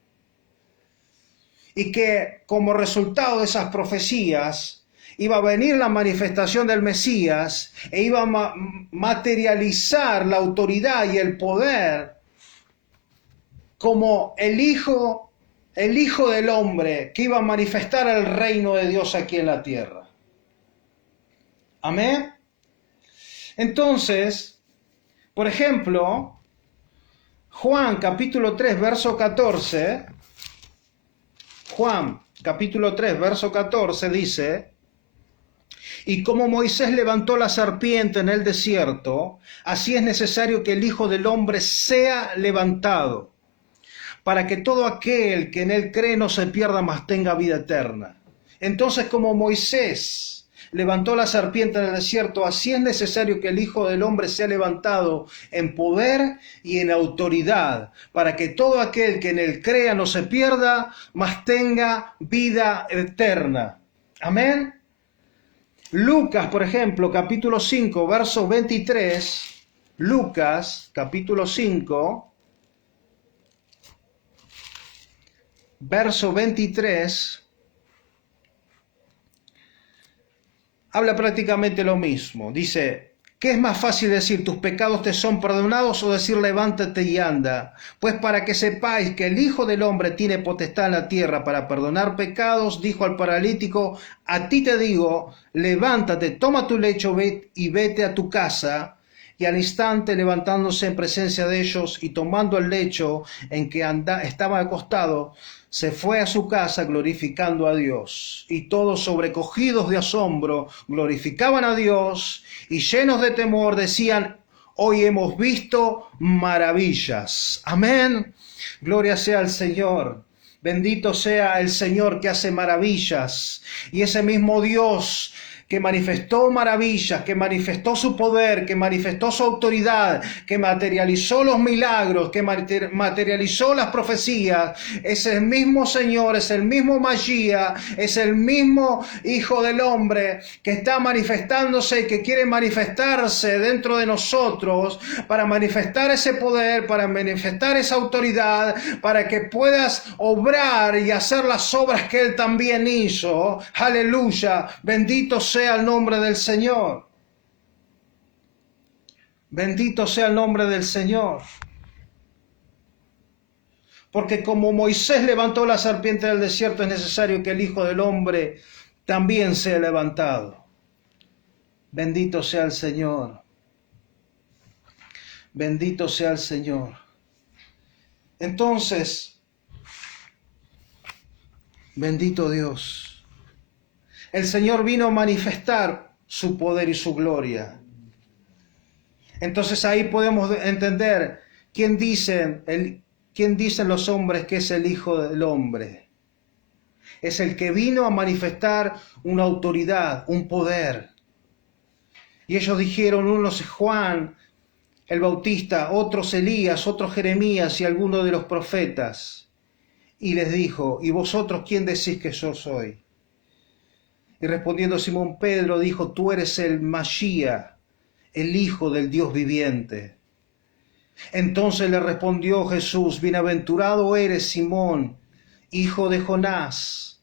y que como resultado de esas profecías iba a venir la manifestación del Mesías e iba a materializar la autoridad y el poder como el Hijo del Hombre que iba a manifestar el reino de Dios aquí en la tierra. Amén. Entonces, por ejemplo, Juan capítulo 3, verso 14, Juan capítulo 3, verso 14 dice, y como Moisés levantó la serpiente en el desierto, así es necesario que el Hijo del Hombre sea levantado, para que todo aquel que en él cree no se pierda, mas tenga vida eterna. Entonces, como Moisés levantó la serpiente en el desierto, así es necesario que el Hijo del Hombre sea levantado en poder y en autoridad, para que todo aquel que en él crea no se pierda, mas tenga vida eterna. Amén. Lucas, por ejemplo, capítulo 5, verso 23, Lucas, capítulo 5, verso 23, habla prácticamente lo mismo. Dice, ¿qué es más fácil decir, tus pecados te son perdonados, o decir, levántate y anda? Pues para que sepáis que el Hijo del Hombre tiene potestad en la tierra para perdonar pecados, dijo al paralítico, a ti te digo, levántate, toma tu lecho y vete a tu casa. Y al instante, levantándose en presencia de ellos y tomando el lecho en que estaba acostado, se fue a su casa glorificando a Dios. Y todos, sobrecogidos de asombro, glorificaban a Dios, y llenos de temor decían, hoy hemos visto maravillas. Amén. Gloria sea al Señor. Bendito sea el Señor que hace maravillas. Y ese mismo Dios que manifestó maravillas, que manifestó su poder, que manifestó su autoridad, que materializó los milagros, que materializó las profecías, es el mismo Señor, es el mismo Mashiach, es el mismo Hijo del Hombre que está manifestándose y que quiere manifestarse dentro de nosotros para manifestar ese poder, para manifestar esa autoridad, para que puedas obrar y hacer las obras que Él también hizo. Aleluya, bendito sea el nombre del Señor. Bendito sea el nombre del Señor. Porque como Moisés levantó la serpiente del desierto, es necesario que el Hijo del Hombre también sea levantado. Bendito sea el Señor. Bendito sea el Señor. Entonces, bendito Dios. El Señor vino a manifestar su poder y su gloria. Entonces ahí podemos entender quién dicen los hombres que es el Hijo del Hombre. Es el que vino a manifestar una autoridad, un poder. Y ellos dijeron, unos es Juan el Bautista, otros Elías, otros Jeremías y algunos de los profetas. Y les dijo, ¿y vosotros quién decís que yo soy? Y respondiendo Simón Pedro dijo, tú eres el Mashiach, el Hijo del Dios viviente. Entonces le respondió Jesús, bienaventurado eres Simón, hijo de Jonás,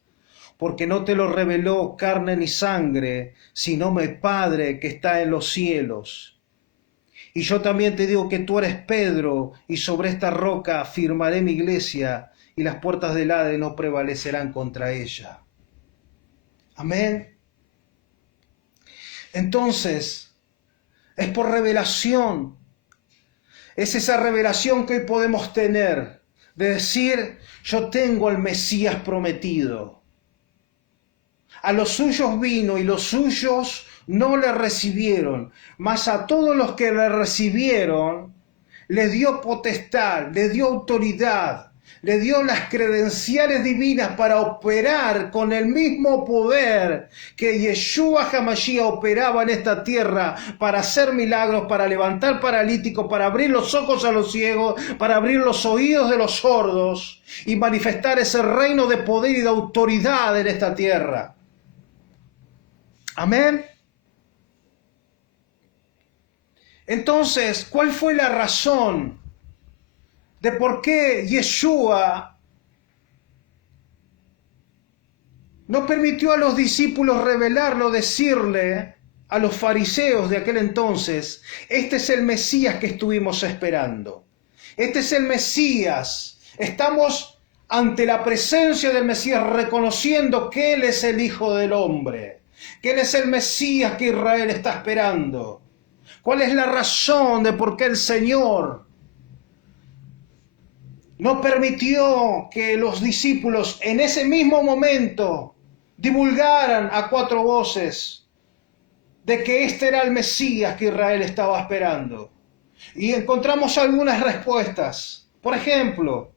porque no te lo reveló carne ni sangre, sino mi Padre que está en los cielos. Y yo también te digo que tú eres Pedro, y sobre esta roca firmaré mi iglesia, y las puertas del Hades no prevalecerán contra ella. Amén. Entonces, es por revelación. Es esa revelación que hoy podemos tener, de decir, yo tengo al Mesías prometido. A los suyos vino y los suyos no le recibieron, mas a todos los que le recibieron, le dio potestad, le dio autoridad, le dio las credenciales divinas para operar con el mismo poder que Yeshua HaMashiach operaba en esta tierra, para hacer milagros, para levantar paralíticos, para abrir los ojos a los ciegos, para abrir los oídos de los sordos y manifestar ese reino de poder y de autoridad en esta tierra. Amén. Entonces, ¿cuál fue la razón de por qué Yeshua no permitió a los discípulos revelarlo, decirle a los fariseos de aquel entonces, este es el Mesías que estuvimos esperando, este es el Mesías, estamos ante la presencia del Mesías reconociendo que Él es el Hijo del Hombre, que Él es el Mesías que Israel está esperando? ¿Cuál es la razón de por qué el Señor no permitió que los discípulos en ese mismo momento divulgaran a cuatro voces de que este era el Mesías que Israel estaba esperando? Y encontramos algunas respuestas. Por ejemplo,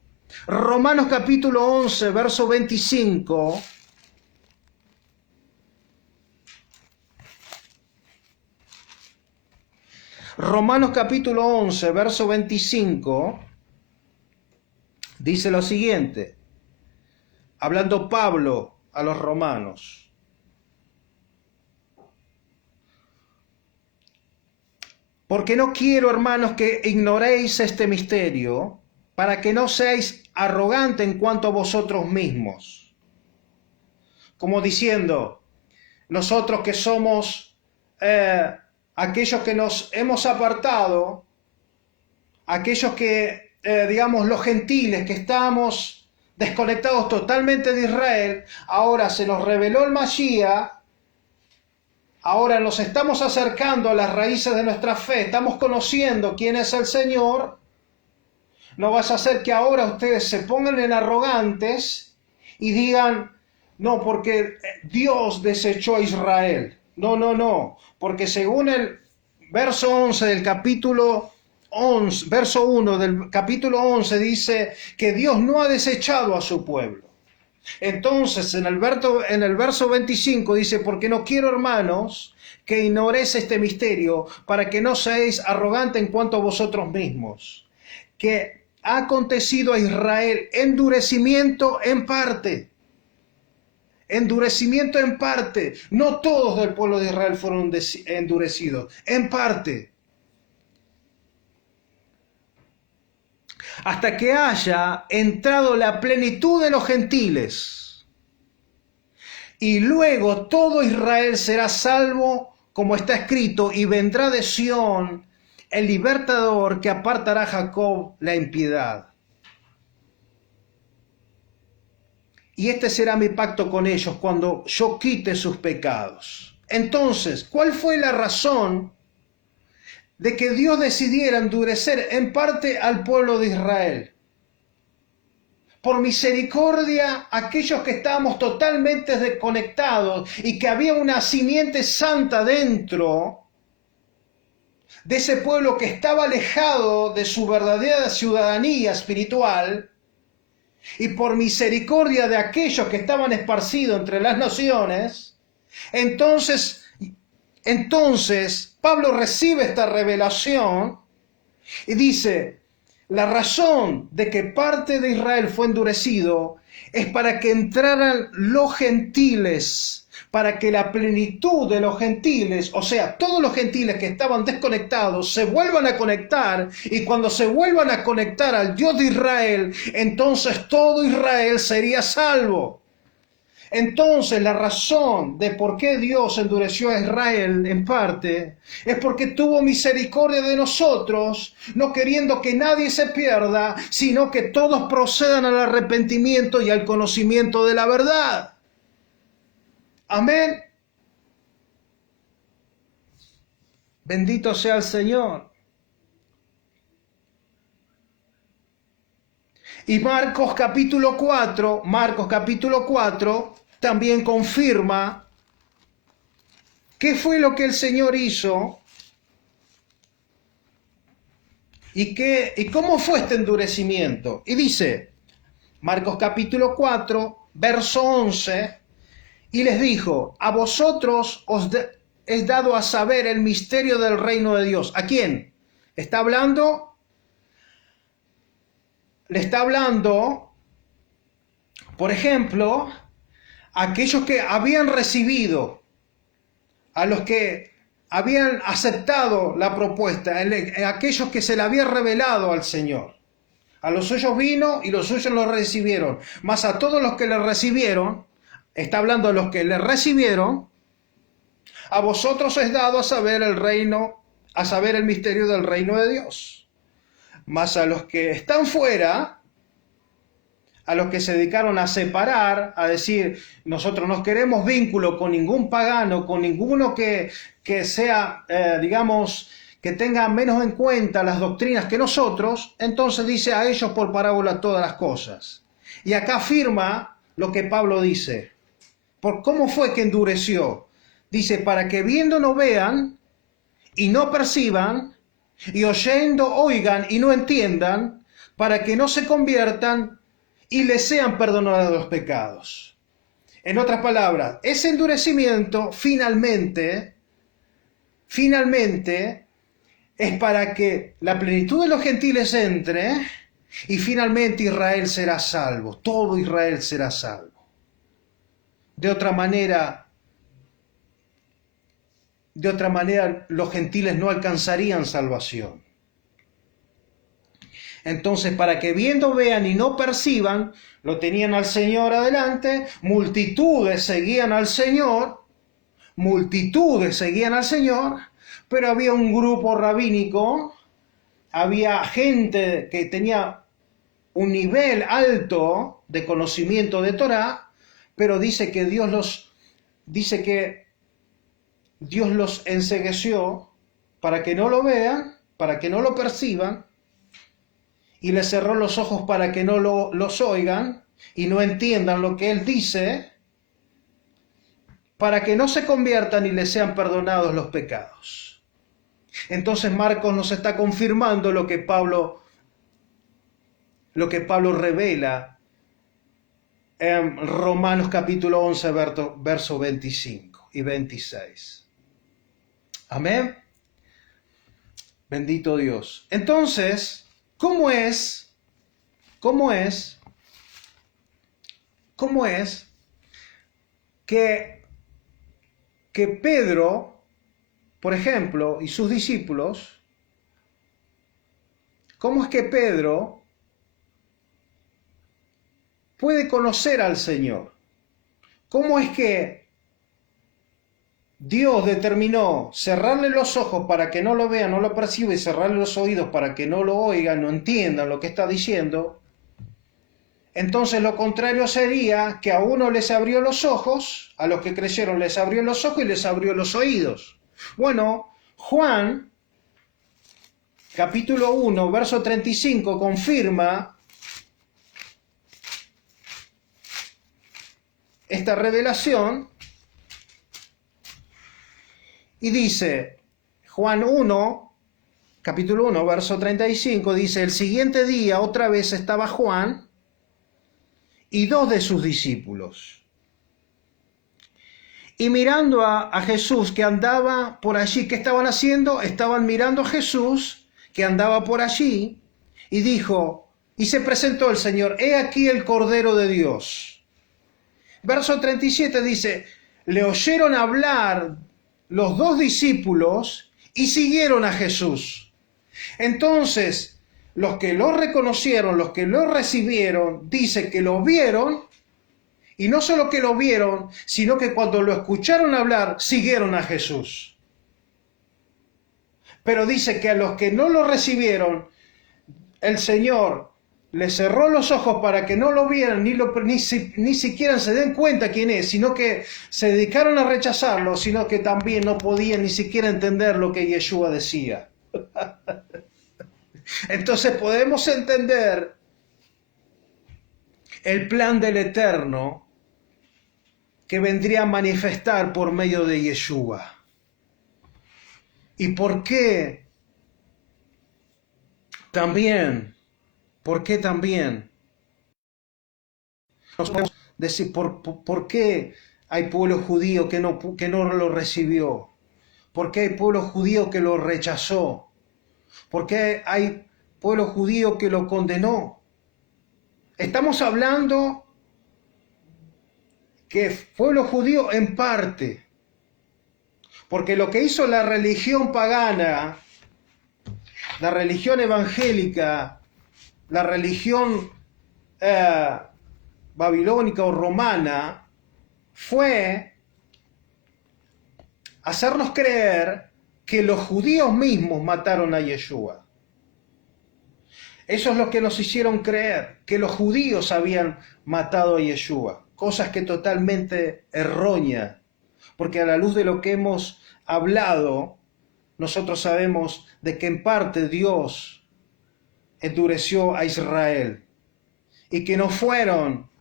Romanos capítulo 11, verso 25. Romanos capítulo 11, verso 25, dice lo siguiente, hablando Pablo a los romanos. Porque no quiero, hermanos, que ignoréis este misterio, para que no seáis arrogantes en cuanto a vosotros mismos. Como diciendo, nosotros que somos aquellos que nos hemos apartado, aquellos que, digamos, los gentiles que estamos desconectados totalmente de Israel, ahora se nos reveló el Mashiach, ahora nos estamos acercando a las raíces de nuestra fe, estamos conociendo quién es el Señor. No vas a hacer que ahora ustedes se pongan en arrogantes y digan, no, porque Dios desechó a Israel. No, no, no, porque según el verso 11 del capítulo 11, verso 1 del capítulo 11 dice que Dios no ha desechado a su pueblo. Entonces, en el verso 25 dice, porque no quiero, hermanos, que ignoréis este misterio, para que no seáis arrogantes en cuanto a vosotros mismos, que ha acontecido a Israel endurecimiento en parte. Endurecimiento en parte. No todos del pueblo de Israel fueron endurecidos, en parte. Hasta que haya entrado la plenitud de los gentiles. Y luego todo Israel será salvo, como está escrito, y vendrá de Sión el libertador que apartará a Jacob la impiedad. Y este será mi pacto con ellos cuando yo quite sus pecados. Entonces, ¿cuál fue la razón de que Dios decidiera endurecer en parte al pueblo de Israel? Por misericordia, aquellos que estábamos totalmente desconectados y que había una simiente santa dentro de ese pueblo que estaba alejado de su verdadera ciudadanía espiritual, y por misericordia de aquellos que estaban esparcidos entre las naciones, entonces Pablo recibe esta revelación y dice, la razón de que parte de Israel fue endurecido es para que entraran los gentiles, para que la plenitud de los gentiles, o sea, todos los gentiles que estaban desconectados, se vuelvan a conectar, y cuando se vuelvan a conectar al Dios de Israel, entonces todo Israel sería salvo. Entonces la razón de por qué Dios endureció a Israel en parte es porque tuvo misericordia de nosotros, no queriendo que nadie se pierda, sino que todos procedan al arrepentimiento y al conocimiento de la verdad. Amén. Bendito sea el Señor. Y Marcos capítulo 4 también confirma qué fue lo que el Señor hizo y cómo fue este endurecimiento. Y dice, Marcos capítulo 4, verso 11, y les dijo, a vosotros es dado a saber el misterio del reino de Dios. ¿A quién? Está hablando... Le está hablando, por ejemplo, a aquellos que habían recibido, a los que habían aceptado la propuesta, a aquellos que se le había revelado al Señor. A los suyos vino y los suyos lo recibieron. Mas a todos los que le recibieron, está hablando de los que le recibieron, a vosotros es dado a saber el reino, a saber el misterio del reino de Dios. Mas a los que están fuera, a los que se dedicaron a separar, a decir, nosotros no queremos vínculo con ningún pagano, con ninguno que sea, digamos, que tenga menos en cuenta las doctrinas que nosotros, entonces dice a ellos por parábola todas las cosas. Y acá afirma lo que Pablo dice. ¿Por cómo fue que endureció? Dice, para que viendo no vean y no perciban, y oyendo oigan y no entiendan, para que no se conviertan y les sean perdonados los pecados. En otras palabras, ese endurecimiento finalmente es para que la plenitud de los gentiles entre y finalmente Israel será salvo, todo Israel será salvo. De otra manera los gentiles no alcanzarían salvación. Entonces, para que viendo vean y no perciban, lo tenían al Señor adelante, multitudes seguían al Señor, pero había un grupo rabínico, había gente que tenía un nivel alto de conocimiento de Torá, pero dice que Dios los encegueció para que no lo vean, para que no lo perciban, y les cerró los ojos para que no los oigan y no entiendan lo que Él dice, para que no se conviertan y les sean perdonados los pecados. Entonces Marcos nos está confirmando lo que Pablo revela en Romanos capítulo 11, verso 25 y 26. Amén. Bendito Dios. Entonces, ¿cómo es que Pedro, por ejemplo, y sus discípulos, cómo es que Pedro puede conocer al Señor? ¿Cómo es que Dios determinó cerrarle los ojos para que no lo vea, no lo perciba, y cerrarle los oídos para que no lo oiga, no entienda lo que está diciendo? Entonces lo contrario sería que a uno les abrió los ojos, a los que creyeron les abrió los ojos y les abrió los oídos. Bueno, Juan, capítulo 1, verso 35, confirma esta revelación y dice, Juan 1, capítulo 1, verso 35, dice, el siguiente día otra vez estaba Juan y dos de sus discípulos. Y mirando a Jesús que andaba por allí, ¿qué estaban haciendo? Estaban mirando a Jesús que andaba por allí y dijo, y se presentó el Señor, he aquí el Cordero de Dios. Verso 37 dice, le oyeron hablar los dos discípulos y siguieron a Jesús. Entonces, los que lo reconocieron, los que lo recibieron, dice que lo vieron, y no solo que lo vieron, sino que cuando lo escucharon hablar, siguieron a Jesús. Pero dice que a los que no lo recibieron, el Señor les cerró los ojos para que no lo vieran, ni siquiera se den cuenta quién es, sino que se dedicaron a rechazarlo, sino que también no podían ni siquiera entender lo que Yeshua decía. Entonces podemos entender el plan del Eterno que vendría a manifestar por medio de Yeshua. ¿Y por qué? ¿Por qué también? Nos podemos decir, ¿por qué hay pueblo judío que no lo recibió? ¿Por qué hay pueblo judío que lo rechazó? ¿Por qué hay pueblo judío que lo condenó? Estamos hablando que pueblo judío en parte, porque lo que hizo la religión pagana, la religión evangélica, la religión babilónica o romana, fue hacernos creer que los judíos mismos mataron a Yeshua. Eso es lo que nos hicieron creer, que los judíos habían matado a Yeshua. Cosas que totalmente erróneas, porque a la luz de lo que hemos hablado, nosotros sabemos de que en parte Dios endureció a Israel y que no fueron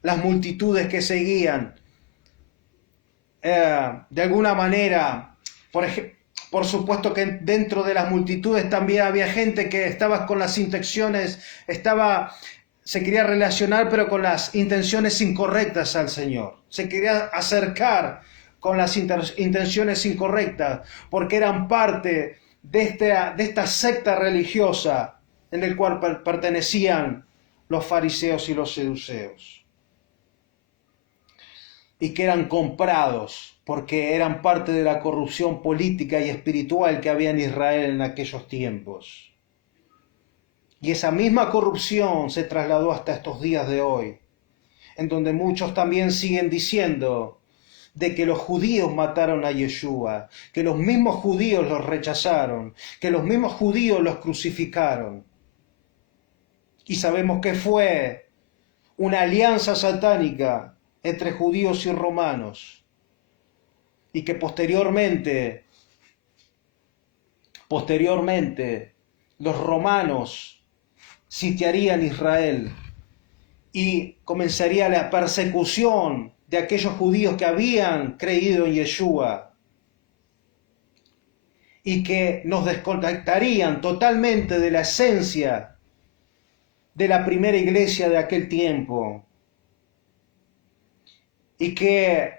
las multitudes que seguían de alguna manera, por supuesto que dentro de las multitudes también había gente que estaba con las intenciones, se quería relacionar pero con las intenciones incorrectas al Señor. Se quería acercar con las intenciones incorrectas porque eran parte de esta secta religiosa en el cual pertenecían los fariseos y los saduceos. Y que eran comprados porque eran parte de la corrupción política y espiritual que había en Israel en aquellos tiempos. Y esa misma corrupción se trasladó hasta estos días de hoy, en donde muchos también siguen diciendo de que los judíos mataron a Yeshua, que los mismos judíos los rechazaron, que los mismos judíos los crucificaron. Y sabemos que fue una alianza satánica entre judíos y romanos, y que posteriormente los romanos sitiarían Israel y comenzaría la persecución de aquellos judíos que habían creído en Yeshua y que nos desconectarían totalmente de la esencia de la primera iglesia de aquel tiempo, y que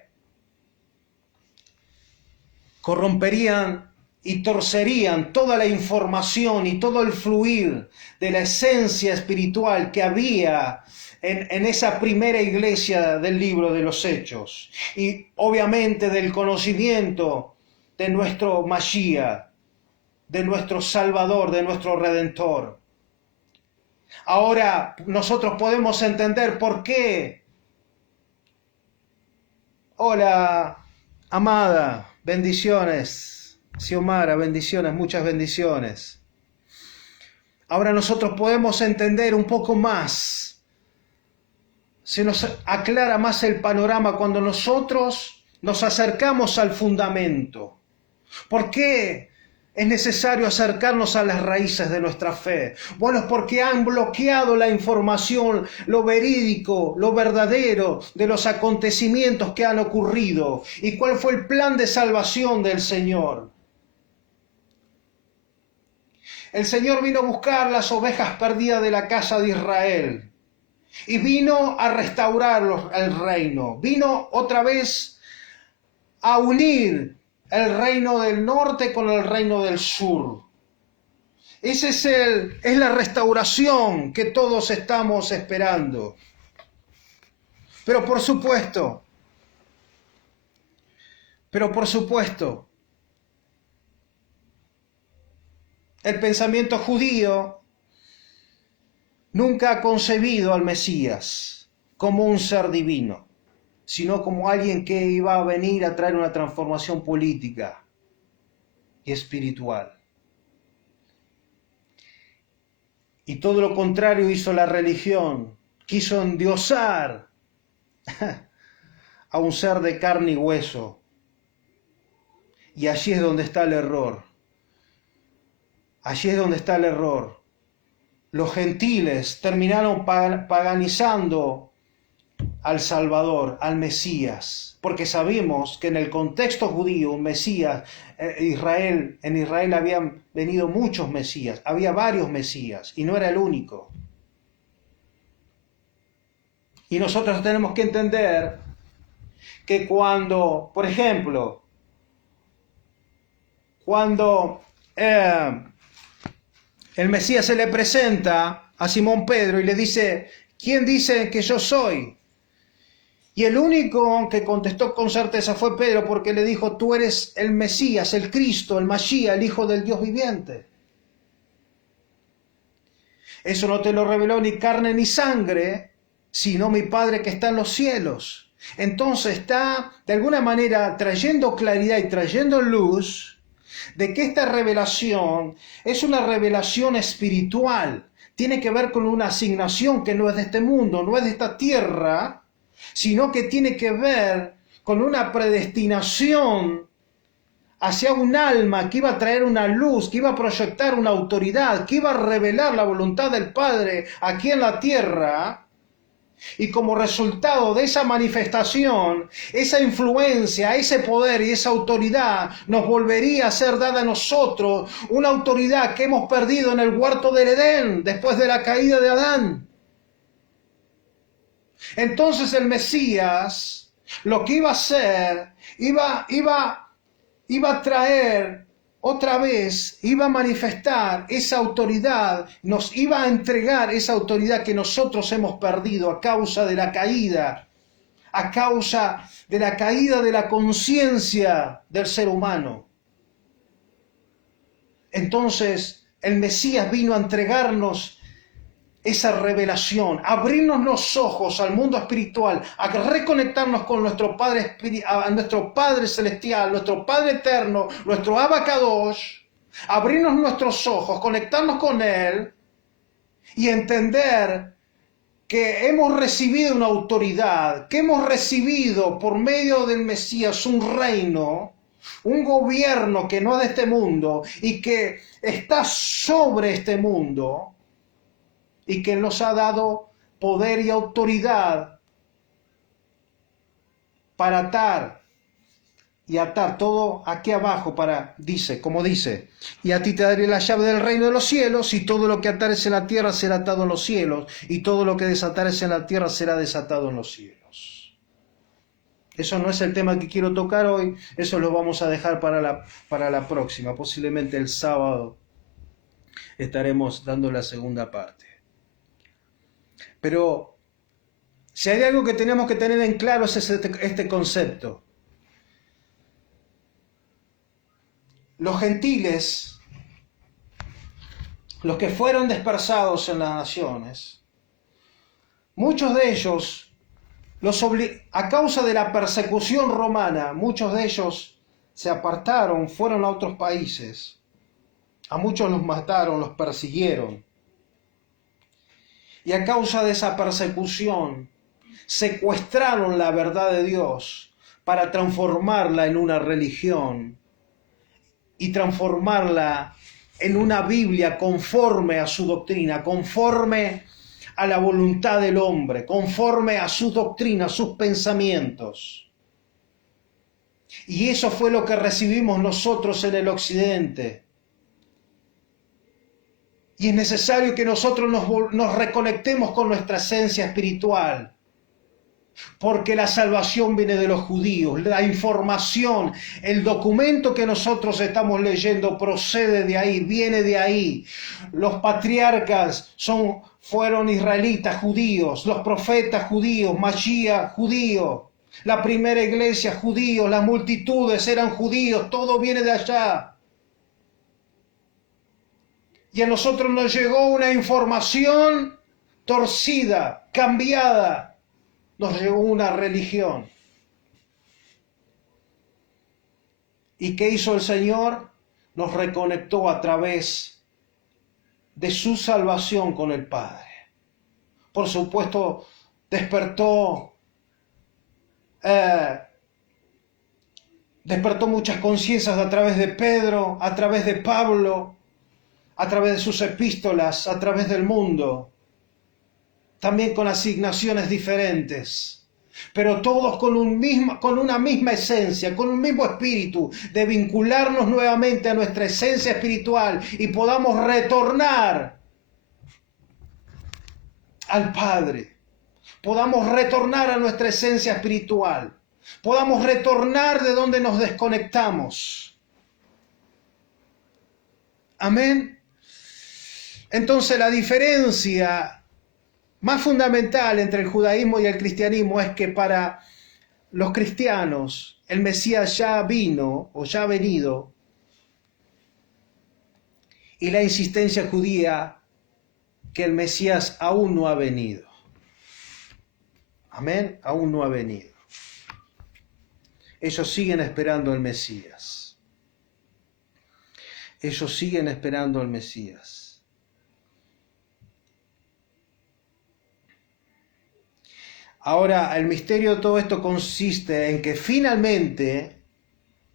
corromperían y torcerían toda la información y todo el fluir de la esencia espiritual que había en esa primera iglesia del libro de los Hechos, y obviamente del conocimiento de nuestro Mashiach, de nuestro Salvador, de nuestro Redentor. Ahora nosotros podemos entender por qué. Hola, amada, bendiciones. Xiomara, bendiciones, muchas bendiciones. Ahora nosotros podemos entender un poco más. Se nos aclara más el panorama cuando nosotros nos acercamos al fundamento. ¿Por qué es necesario acercarnos a las raíces de nuestra fe? Bueno, es porque han bloqueado la información, lo verídico, lo verdadero de los acontecimientos que han ocurrido. ¿Y cuál fue el plan de salvación del Señor? El Señor vino a buscar las ovejas perdidas de la casa de Israel y vino a restaurar el reino. Vino otra vez a unir el reino del norte con el reino del sur. Esa es la restauración que todos estamos esperando. Pero por supuesto, el pensamiento judío nunca ha concebido al Mesías como un ser divino, sino como alguien que iba a venir a traer una transformación política y espiritual. Y todo lo contrario hizo la religión, quiso endiosar a un ser de carne y hueso. Y allí es donde está el error. Allí es donde está el error. Los gentiles terminaron paganizando al Salvador, al Mesías, porque sabemos que en el contexto judío, un Mesías, en Israel habían venido muchos Mesías, había varios Mesías, y no era el único. Y nosotros tenemos que entender que cuando, por ejemplo, el Mesías se le presenta a Simón Pedro y le dice, ¿quién dice que yo soy? Y el único que contestó con certeza fue Pedro, porque le dijo, tú eres el Mesías, el Cristo, el Mashiach, el Hijo del Dios viviente. Eso no te lo reveló ni carne ni sangre, sino mi Padre que está en los cielos. Entonces está, de alguna manera, trayendo claridad y trayendo luz de que esta revelación es una revelación espiritual. Tiene que ver con una asignación que no es de este mundo, no es de esta tierra, sino que tiene que ver con una predestinación hacia un alma que iba a traer una luz, que iba a proyectar una autoridad, que iba a revelar la voluntad del Padre aquí en la tierra. Y como resultado de esa manifestación, esa influencia, ese poder y esa autoridad nos volvería a ser dada a nosotros, una autoridad que hemos perdido en el huerto del Edén después de la caída de Adán. Entonces el Mesías lo que iba a hacer, iba a traer otra vez, iba a manifestar esa autoridad, nos iba a entregar esa autoridad que nosotros hemos perdido a causa de la caída, a causa de la caída de la conciencia del ser humano. Entonces el Mesías vino a entregarnos esa revelación, abrirnos los ojos al mundo espiritual, a reconectarnos con nuestro Padre, a nuestro Padre celestial, nuestro Padre eterno, nuestro Abacadosh, abrirnos nuestros ojos, conectarnos con Él y entender que hemos recibido una autoridad, que hemos recibido por medio del Mesías un reino, un gobierno que no es de este mundo y que está sobre este mundo, y que nos ha dado poder y autoridad para atar todo aquí abajo, como dice, y a ti te daré la llave del reino de los cielos, y todo lo que atares en la tierra será atado en los cielos, y todo lo que desatares en la tierra será desatado en los cielos. Eso no es el tema que quiero tocar hoy, eso lo vamos a dejar para la próxima. Posiblemente el sábado estaremos dando la segunda parte. Pero si hay algo que tenemos que tener en claro es este concepto. Los gentiles, los que fueron dispersados en las naciones, muchos de ellos, a causa de la persecución romana, muchos de ellos se apartaron, fueron a otros países. A muchos los mataron, los persiguieron. Y a causa de esa persecución, secuestraron la verdad de Dios para transformarla en una religión y transformarla en una Biblia conforme a su doctrina, conforme a la voluntad del hombre, conforme a su doctrina, a sus pensamientos. Y eso fue lo que recibimos nosotros en el occidente. Y es necesario que nosotros nos reconectemos con nuestra esencia espiritual. Porque la salvación viene de los judíos, la información, el documento que nosotros estamos leyendo procede de ahí, viene de ahí. Los patriarcas fueron israelitas judíos, los profetas judíos, Mashiach judío, la primera iglesia judíos, las multitudes eran judíos, todo viene de allá. Y a nosotros nos llegó una información torcida, cambiada. Nos llegó una religión. ¿Y qué hizo el Señor? Nos reconectó a través de su salvación con el Padre. Por supuesto, despertó muchas conciencias a través de Pedro, a través de Pablo, a través de sus epístolas, a través del mundo. También con asignaciones diferentes, pero todos con una misma esencia, con un mismo espíritu, de vincularnos nuevamente a nuestra esencia espiritual y podamos retornar al Padre, podamos retornar a nuestra esencia espiritual, podamos retornar de donde nos desconectamos. Amén. Entonces la diferencia más fundamental entre el judaísmo y el cristianismo es que para los cristianos el Mesías ya vino o ya ha venido, y la insistencia judía que el Mesías aún no ha venido. Amén, aún no ha venido. Ellos siguen esperando al Mesías. Ellos siguen esperando al Mesías. Ahora, el misterio de todo esto consiste en que finalmente,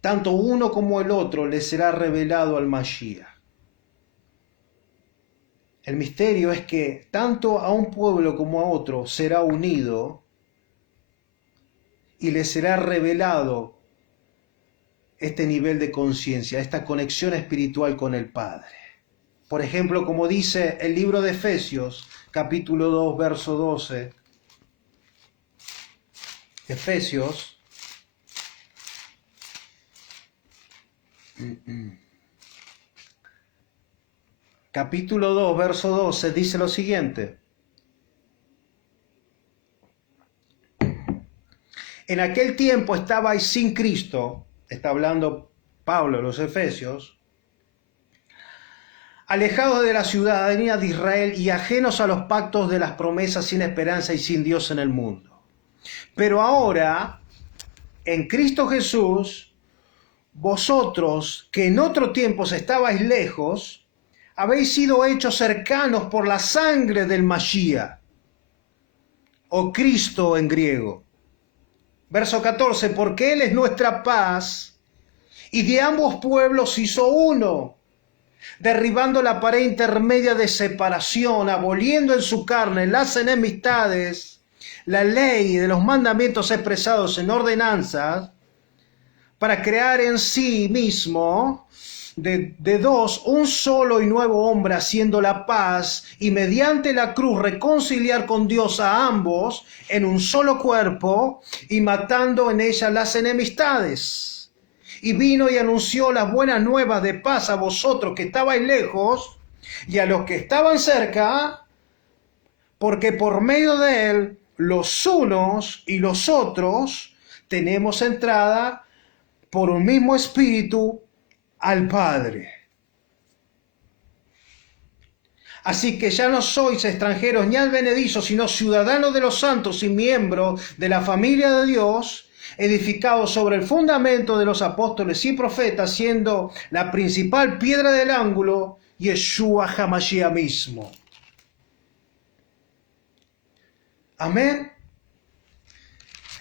tanto uno como el otro le será revelado al Mashiach. El misterio es que tanto a un pueblo como a otro será unido y le será revelado este nivel de conciencia, esta conexión espiritual con el Padre. Por ejemplo, como dice el libro de Efesios, capítulo 2, verso 12, Efesios, capítulo 2, verso 12, dice lo siguiente. En aquel tiempo estabais sin Cristo, está hablando Pablo a los Efesios, alejados de la ciudadanía de Israel y ajenos a los pactos de las promesas, sin esperanza y sin Dios en el mundo. Pero ahora, en Cristo Jesús, vosotros, que en otro tiempo estabais lejos, habéis sido hechos cercanos por la sangre del Mashiach, o Cristo en griego. Verso 14, porque Él es nuestra paz, y de ambos pueblos hizo uno, derribando la pared intermedia de separación, aboliendo en su carne las enemistades, la ley de los mandamientos expresados en ordenanzas, para crear en sí mismo de dos un solo y nuevo hombre, haciendo la paz, y mediante la cruz reconciliar con Dios a ambos en un solo cuerpo, y matando en ella las enemistades. Y vino y anunció las buenas nuevas de paz a vosotros que estabais lejos, y a los que estaban cerca, porque por medio de él los unos y los otros tenemos entrada por un mismo espíritu al Padre. Así que ya no sois extranjeros ni advenedizos, sino ciudadanos de los santos y miembros de la familia de Dios, edificados sobre el fundamento de los apóstoles y profetas, siendo la principal piedra del ángulo Yeshua HaMashiach mismo. Amén.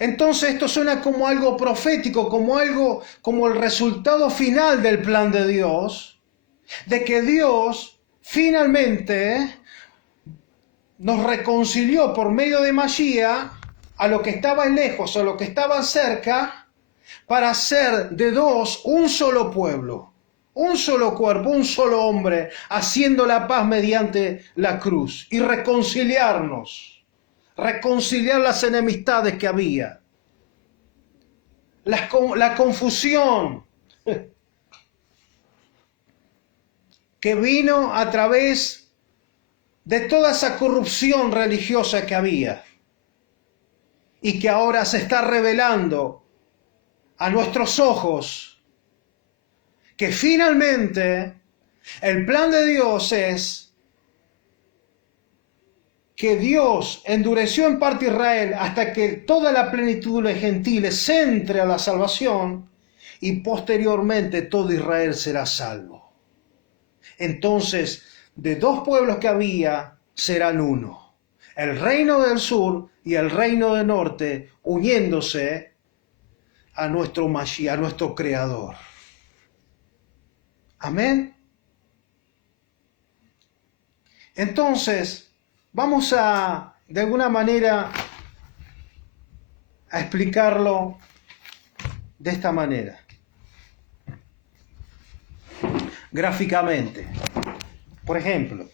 Entonces esto suena como algo profético, como el resultado final del plan de Dios, de que Dios finalmente nos reconcilió por medio de Mashiach a los que estaban lejos, a los que estaban cerca, para hacer de dos un solo pueblo, un solo cuerpo, un solo hombre, haciendo la paz mediante la cruz y reconciliarnos. Reconciliar las enemistades que había, la confusión que vino a través de toda esa corrupción religiosa que había y que ahora se está revelando a nuestros ojos, que finalmente el plan de Dios es que Dios endureció en parte a Israel hasta que toda la plenitud de los gentiles entre a la salvación, y posteriormente todo Israel será salvo. Entonces, de dos pueblos que había, serán uno. El reino del sur y el reino del norte, uniéndose a nuestro Mashiach, a nuestro Creador. Amén. Entonces, vamos de alguna manera, a explicarlo de esta manera, gráficamente. Por ejemplo,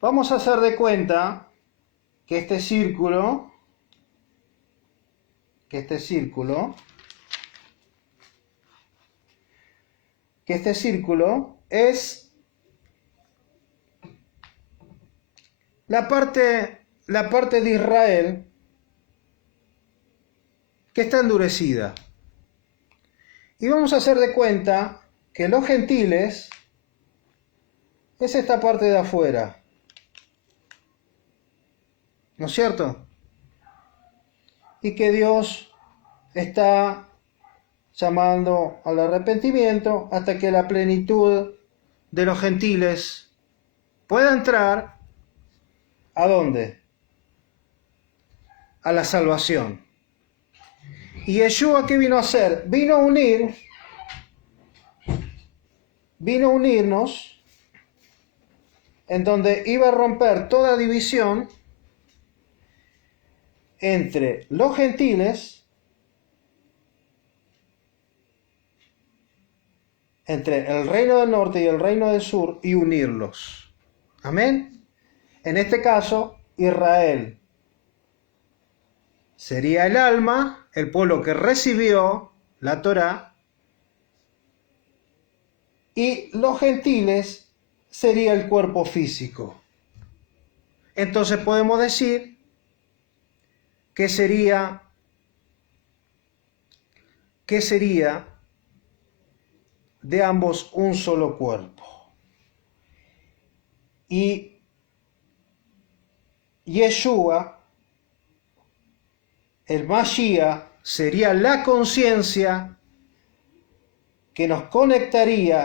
vamos a hacer de cuenta que este círculo es la parte de Israel que está endurecida. Y vamos a hacer de cuenta que los gentiles es esta parte de afuera. ¿No es cierto? Y que Dios está llamando al arrepentimiento hasta que la plenitud de los gentiles pueda entrar, ¿a dónde? A la salvación. ¿Y Yeshua qué vino a hacer? Vino a unirnos, en donde iba a romper toda división entre los gentiles, entre el reino del norte y el reino del sur, y unirlos. Amén. En este caso, Israel sería el alma, el pueblo que recibió la Torá, y los gentiles sería el cuerpo físico. Entonces podemos decir que sería de ambos un solo cuerpo. Y Yeshua, el Mashiach, sería la conciencia que conectaría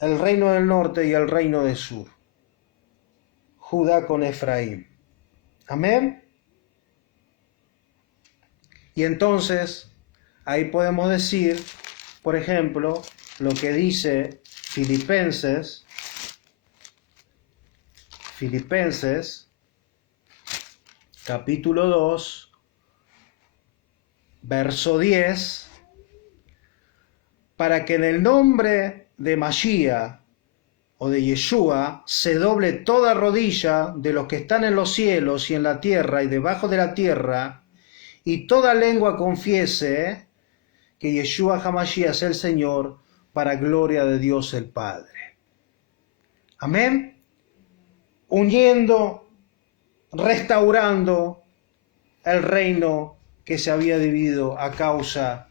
el reino del norte y el reino del sur, Judá con Efraín. Amén. Y entonces ahí podemos decir, por ejemplo, lo que dice Filipenses capítulo 2, verso 10, para que en el nombre de Mashiach o de Yeshua se doble toda rodilla de los que están en los cielos y en la tierra y debajo de la tierra, y toda lengua confiese que Yeshua HaMashiach es el Señor, para gloria de Dios el Padre. Amén. Uniendo, restaurando el reino que se había dividido a causa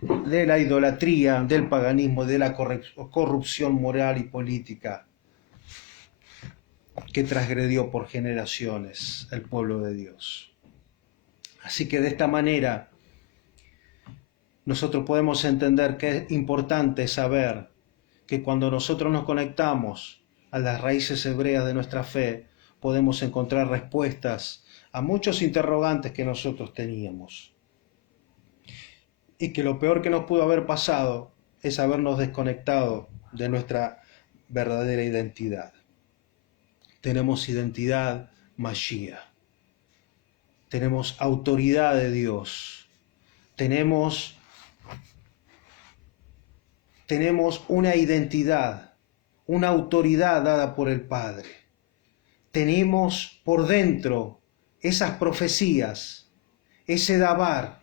de la idolatría, del paganismo, de la corrupción moral y política que transgredió por generaciones el pueblo de Dios. Así que de esta manera nosotros podemos entender que es importante saber que cuando nosotros nos conectamos a las raíces hebreas de nuestra fe, podemos encontrar respuestas a muchos interrogantes que nosotros teníamos. Y que lo peor que nos pudo haber pasado es habernos desconectado de nuestra verdadera identidad. Tenemos identidad Mashiach. Tenemos autoridad de Dios. Tenemos una identidad, una autoridad dada por el Padre. Tenemos por dentro esas profecías, ese dabar.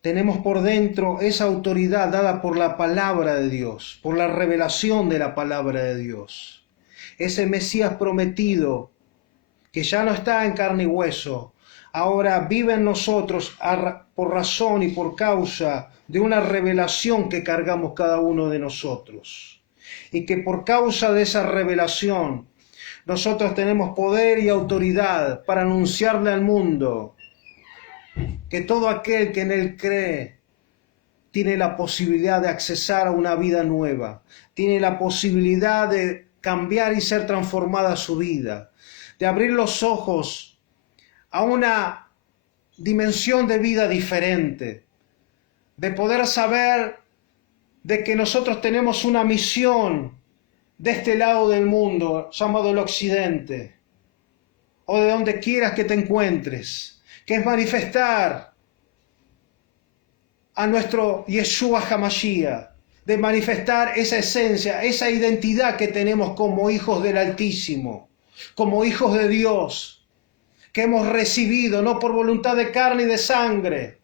Tenemos por dentro esa autoridad dada por la palabra de Dios, por la revelación de la palabra de Dios. Ese Mesías prometido, que ya no está en carne y hueso, ahora vive en nosotros por razón y por causa de una revelación que cargamos cada uno de nosotros. Y que por causa de esa revelación, nosotros tenemos poder y autoridad para anunciarle al mundo que todo aquel que en él cree tiene la posibilidad de accesar a una vida nueva, tiene la posibilidad de cambiar y ser transformada su vida, de abrir los ojos a una dimensión de vida diferente, de poder saber de que nosotros tenemos una misión de este lado del mundo, llamado el Occidente, o de donde quieras que te encuentres, que es manifestar a nuestro Yeshua HaMashiach, de manifestar esa esencia, esa identidad que tenemos como hijos del Altísimo, como hijos de Dios, que hemos recibido no por voluntad de carne y de sangre,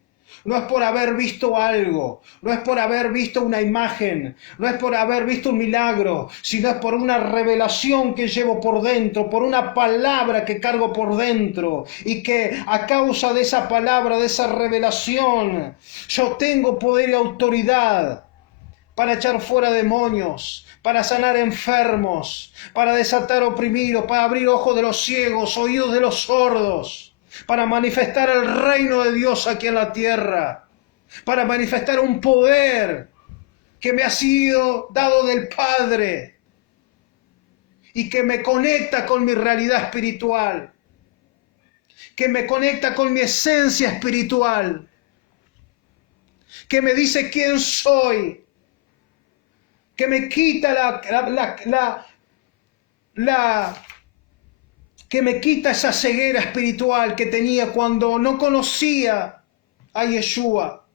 no es por haber visto algo, no es por haber visto una imagen, no es por haber visto un milagro, sino es por una revelación que llevo por dentro, por una palabra que cargo por dentro, y que a causa de esa palabra, de esa revelación, yo tengo poder y autoridad para echar fuera demonios, para sanar enfermos, para desatar oprimidos, para abrir ojos de los ciegos, oídos de los sordos, para manifestar el reino de Dios aquí en la tierra, para manifestar un poder que me ha sido dado del Padre y que me conecta con mi realidad espiritual, que me conecta con mi esencia espiritual, que me dice quién soy, que me quita que me quita esa ceguera espiritual que tenía cuando no conocía a Yeshua.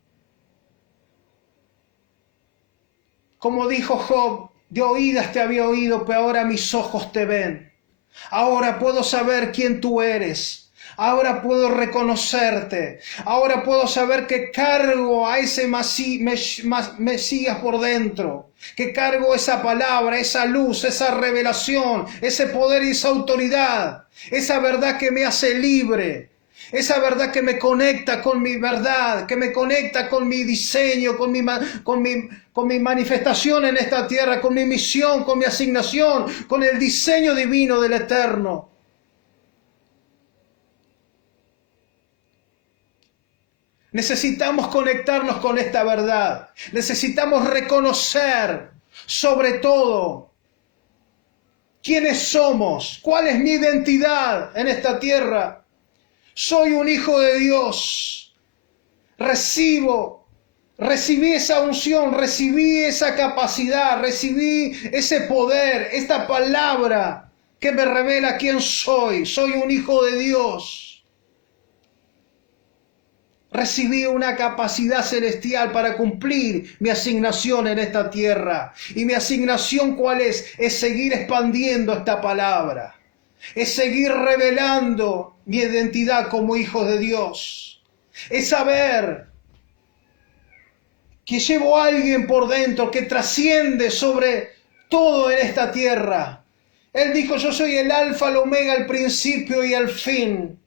Como dijo Job, de oídas te había oído, pero ahora mis ojos te ven. Ahora puedo saber quién tú eres. Ahora puedo reconocerte. Ahora puedo saber que cargo a ese Mesías por dentro. Que cargo esa palabra, esa luz, esa revelación, ese poder y esa autoridad. Esa verdad que me hace libre. Esa verdad que me conecta con mi verdad, que me conecta con mi diseño, con mi manifestación en esta tierra, con mi misión, con mi asignación, con el diseño divino del Eterno. Necesitamos conectarnos con esta verdad. Necesitamos reconocer, sobre todo, quiénes somos, cuál es mi identidad en esta tierra. Soy un hijo de Dios. Recibí esa unción, recibí esa capacidad, recibí ese poder, esta palabra que me revela quién soy. Soy un hijo de Dios. Recibí una capacidad celestial para cumplir mi asignación en esta tierra. ¿Y mi asignación cuál es? Es seguir expandiendo esta palabra. Es seguir revelando mi identidad como hijo de Dios. Es saber que llevo a alguien por dentro que trasciende sobre todo en esta tierra. Él dijo, yo soy el alfa, el omega, el principio y el fin.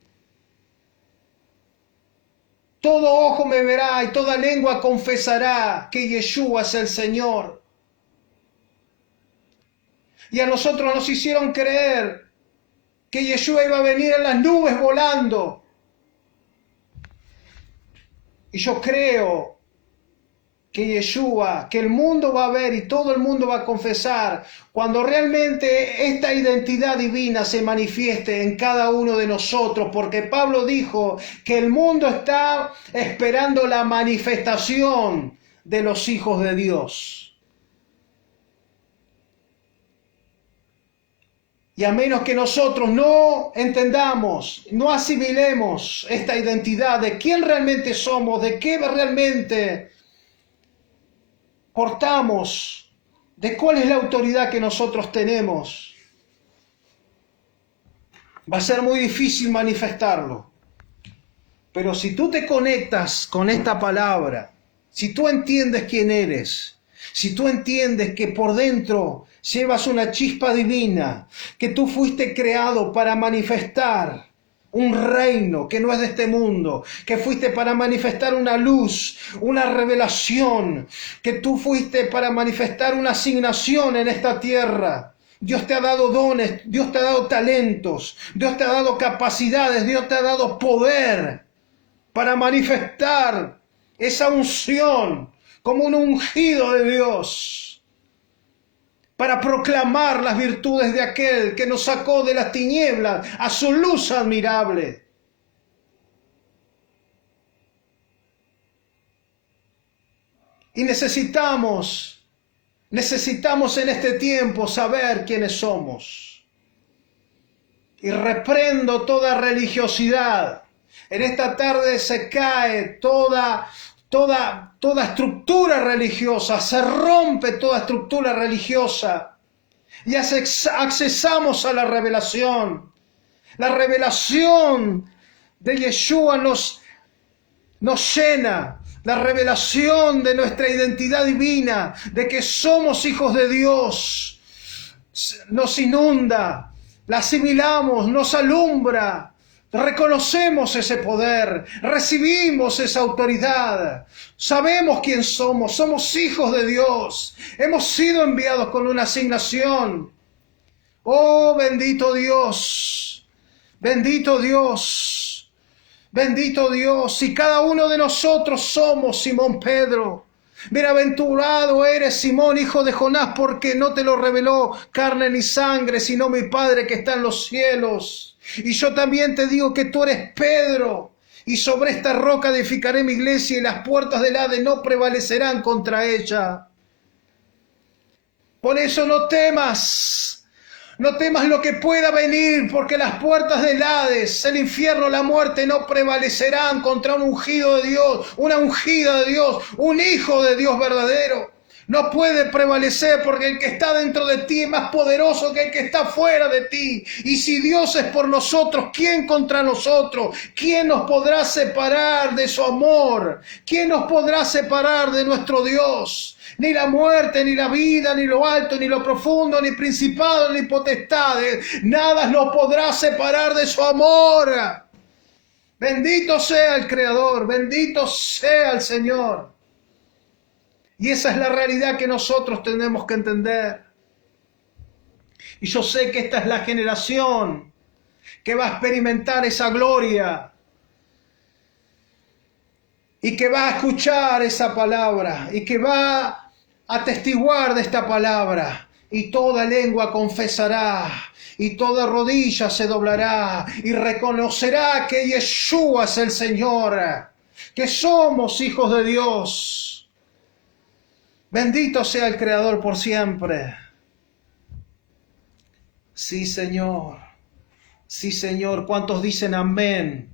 Todo ojo me verá y toda lengua confesará que Yeshua es el Señor. Y a nosotros nos hicieron creer que Yeshua iba a venir en las nubes volando. Y yo creo que Yeshua, que el mundo va a ver y todo el mundo va a confesar cuando realmente esta identidad divina se manifieste en cada uno de nosotros, porque Pablo dijo que el mundo está esperando la manifestación de los hijos de Dios. Y a menos que nosotros no entendamos, no asimilemos esta identidad de quién realmente somos, de qué realmente portamos, de cuál es la autoridad que nosotros tenemos, va a ser muy difícil manifestarlo. Pero si tú te conectas con esta palabra, si tú entiendes quién eres, si tú entiendes que por dentro llevas una chispa divina, que tú fuiste creado para manifestar un reino que no es de este mundo, que fuiste para manifestar una luz, una revelación, que tú fuiste para manifestar una asignación en esta tierra. Dios te ha dado dones, Dios te ha dado talentos, Dios te ha dado capacidades, Dios te ha dado poder para manifestar esa unción como un ungido de Dios, para proclamar las virtudes de aquel que nos sacó de las tinieblas a su luz admirable. Y necesitamos en este tiempo saber quiénes somos. Y reprendo toda religiosidad. En esta tarde se cae toda estructura religiosa, se rompe toda estructura religiosa y accesamos a la revelación. La revelación de Yeshua nos llena, la revelación de nuestra identidad divina, de que somos hijos de Dios, nos inunda, la asimilamos, nos alumbra. Reconocemos ese poder, recibimos esa autoridad, sabemos quién somos, somos hijos de Dios, hemos sido enviados con una asignación. Oh, bendito Dios, bendito Dios, bendito Dios. Y cada uno de nosotros somos Simón Pedro. Bienaventurado eres, Simón, hijo de Jonás, porque no te lo reveló carne ni sangre, sino mi Padre que está en los cielos. Y yo también te digo que tú eres Pedro, y sobre esta roca edificaré mi iglesia, y las puertas del Hades no prevalecerán contra ella. Por eso no temas lo que pueda venir, porque las puertas del Hades, el infierno, la muerte, no prevalecerán contra un ungido de Dios, una ungida de Dios, un hijo de Dios verdadero. No puede prevalecer, porque el que está dentro de ti es más poderoso que el que está fuera de ti. Y si Dios es por nosotros, ¿quién contra nosotros? ¿Quién nos podrá separar de su amor? ¿Quién nos podrá separar de nuestro Dios? Ni la muerte, ni la vida, ni lo alto, ni lo profundo, ni principados, ni potestades. Nada nos podrá separar de su amor. Bendito sea el Creador, bendito sea el Señor. Y esa es la realidad que nosotros tenemos que entender. Y yo sé que esta es la generación que va a experimentar esa gloria y que va a escuchar esa palabra y que va a atestiguar de esta palabra. Y toda lengua confesará y toda rodilla se doblará y reconocerá que Yeshua es el Señor, que somos hijos de Dios. Bendito sea el Creador por siempre. Sí, Señor. Sí, Señor. ¿Cuántos dicen amén?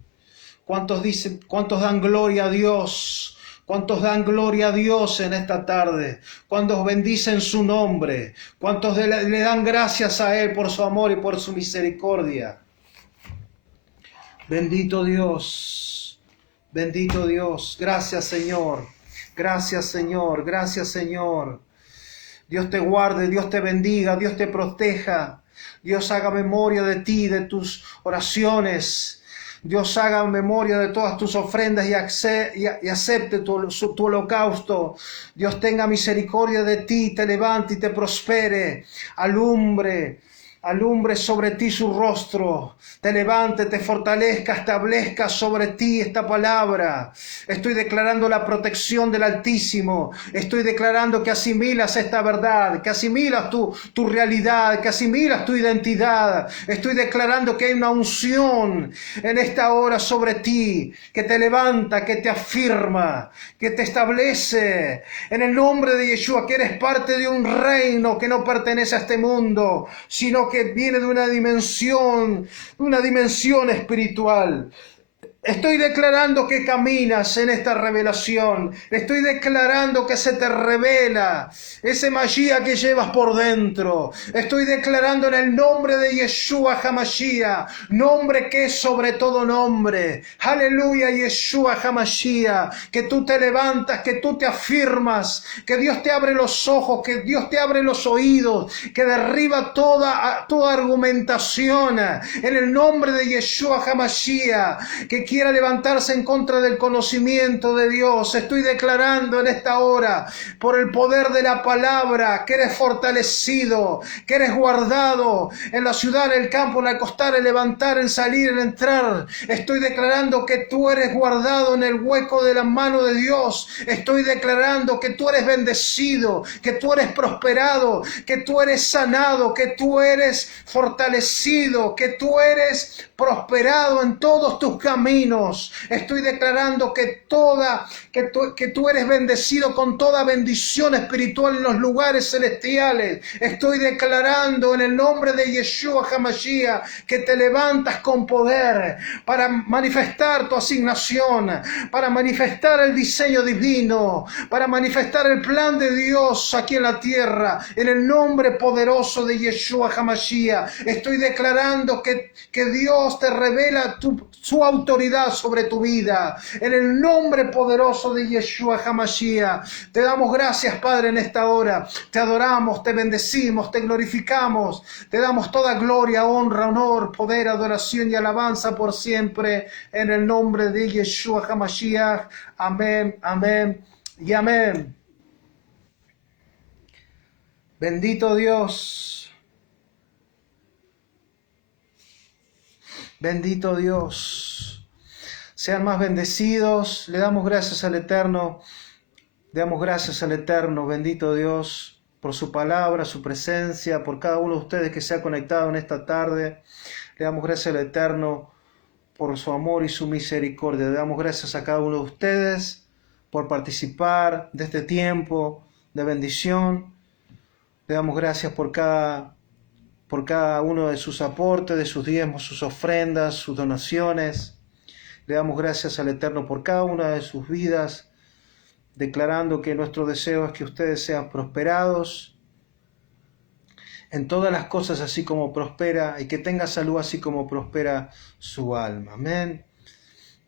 ¿Cuántos dan gloria a Dios? ¿Cuántos dan gloria a Dios en esta tarde? ¿Cuántos bendicen su nombre? ¿Cuántos le dan gracias a Él por su amor y por su misericordia? Bendito Dios, bendito Dios. Gracias, Señor. Gracias, Señor. Gracias, Señor. Dios te guarde, Dios te bendiga, Dios te proteja. Dios haga memoria de ti, de tus oraciones. Dios haga memoria de todas tus ofrendas y acepte tu holocausto. Dios tenga misericordia de ti, te levante y te prospere. Alumbre sobre ti su rostro, te levante, te fortalezca, establezca sobre ti esta palabra. Estoy declarando la protección del Altísimo. Estoy declarando que asimilas esta verdad, que asimilas tu realidad, que asimilas tu identidad. Estoy declarando que hay una unción en esta hora sobre ti, que te levanta, que te afirma, que te establece. En el nombre de Yeshua, que eres parte de un reino que no pertenece a este mundo, sino que viene de una dimensión espiritual. Estoy declarando que caminas en esta revelación. Estoy declarando que se te revela ese Mashiach que llevas por dentro. Estoy declarando en el nombre de Yeshua HaMashiach, nombre que es sobre todo nombre. Aleluya, Yeshua HaMashiach, que tú te levantas, que tú te afirmas, que Dios te abre los ojos, que Dios te abre los oídos, que derriba toda argumentación en el nombre de Yeshua HaMashiach, que quiera levantarse en contra del conocimiento de Dios. Estoy declarando en esta hora, por el poder de la palabra, que eres fortalecido, que eres guardado en la ciudad, en el campo, en el acostar, en levantar, en salir, en entrar. Estoy declarando que tú eres guardado en el hueco de la mano de Dios. Estoy declarando que tú eres bendecido, que tú eres prosperado, que tú eres sanado, que tú eres fortalecido, que tú eres prosperado en todos tus caminos. Estoy declarando que tú eres bendecido con toda bendición espiritual en los lugares celestiales. Estoy declarando en el nombre de Yeshua HaMashiach que te levantas con poder para manifestar tu asignación, para manifestar el diseño divino, para manifestar el plan de Dios aquí en la tierra. En el nombre poderoso de Yeshua HaMashiach estoy declarando que Dios te revela su autoridad sobre tu vida. En el nombre poderoso de Yeshua HaMashiach, te damos gracias, Padre, en esta hora. Te adoramos, te bendecimos, te glorificamos. Te damos toda gloria, honra, honor, poder, adoración y alabanza por siempre. En el nombre de Yeshua HaMashiach. Amén, amén y amén. Bendito Dios. Bendito Dios. Sean más bendecidos. Le damos gracias al Eterno. Le damos gracias al Eterno. Bendito Dios por su palabra, su presencia, por cada uno de ustedes que se ha conectado en esta tarde. Le damos gracias al Eterno por su amor y su misericordia. Le damos gracias a cada uno de ustedes por participar de este tiempo de bendición. Le damos gracias por cada uno de sus aportes, de sus diezmos, sus ofrendas, sus donaciones. Le damos gracias al Eterno por cada una de sus vidas, declarando que nuestro deseo es que ustedes sean prosperados en todas las cosas, así como prospera, y que tenga salud así como prospera su alma. Amén.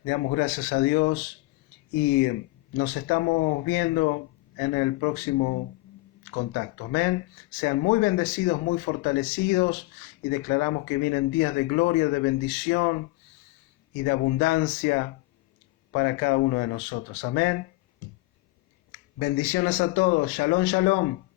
Le damos gracias a Dios y nos estamos viendo en el próximo contacto. Amén. Sean muy bendecidos, muy fortalecidos, y declaramos que vienen días de gloria, de bendición y de abundancia para cada uno de nosotros. Amén. Bendiciones a todos. Shalom, shalom.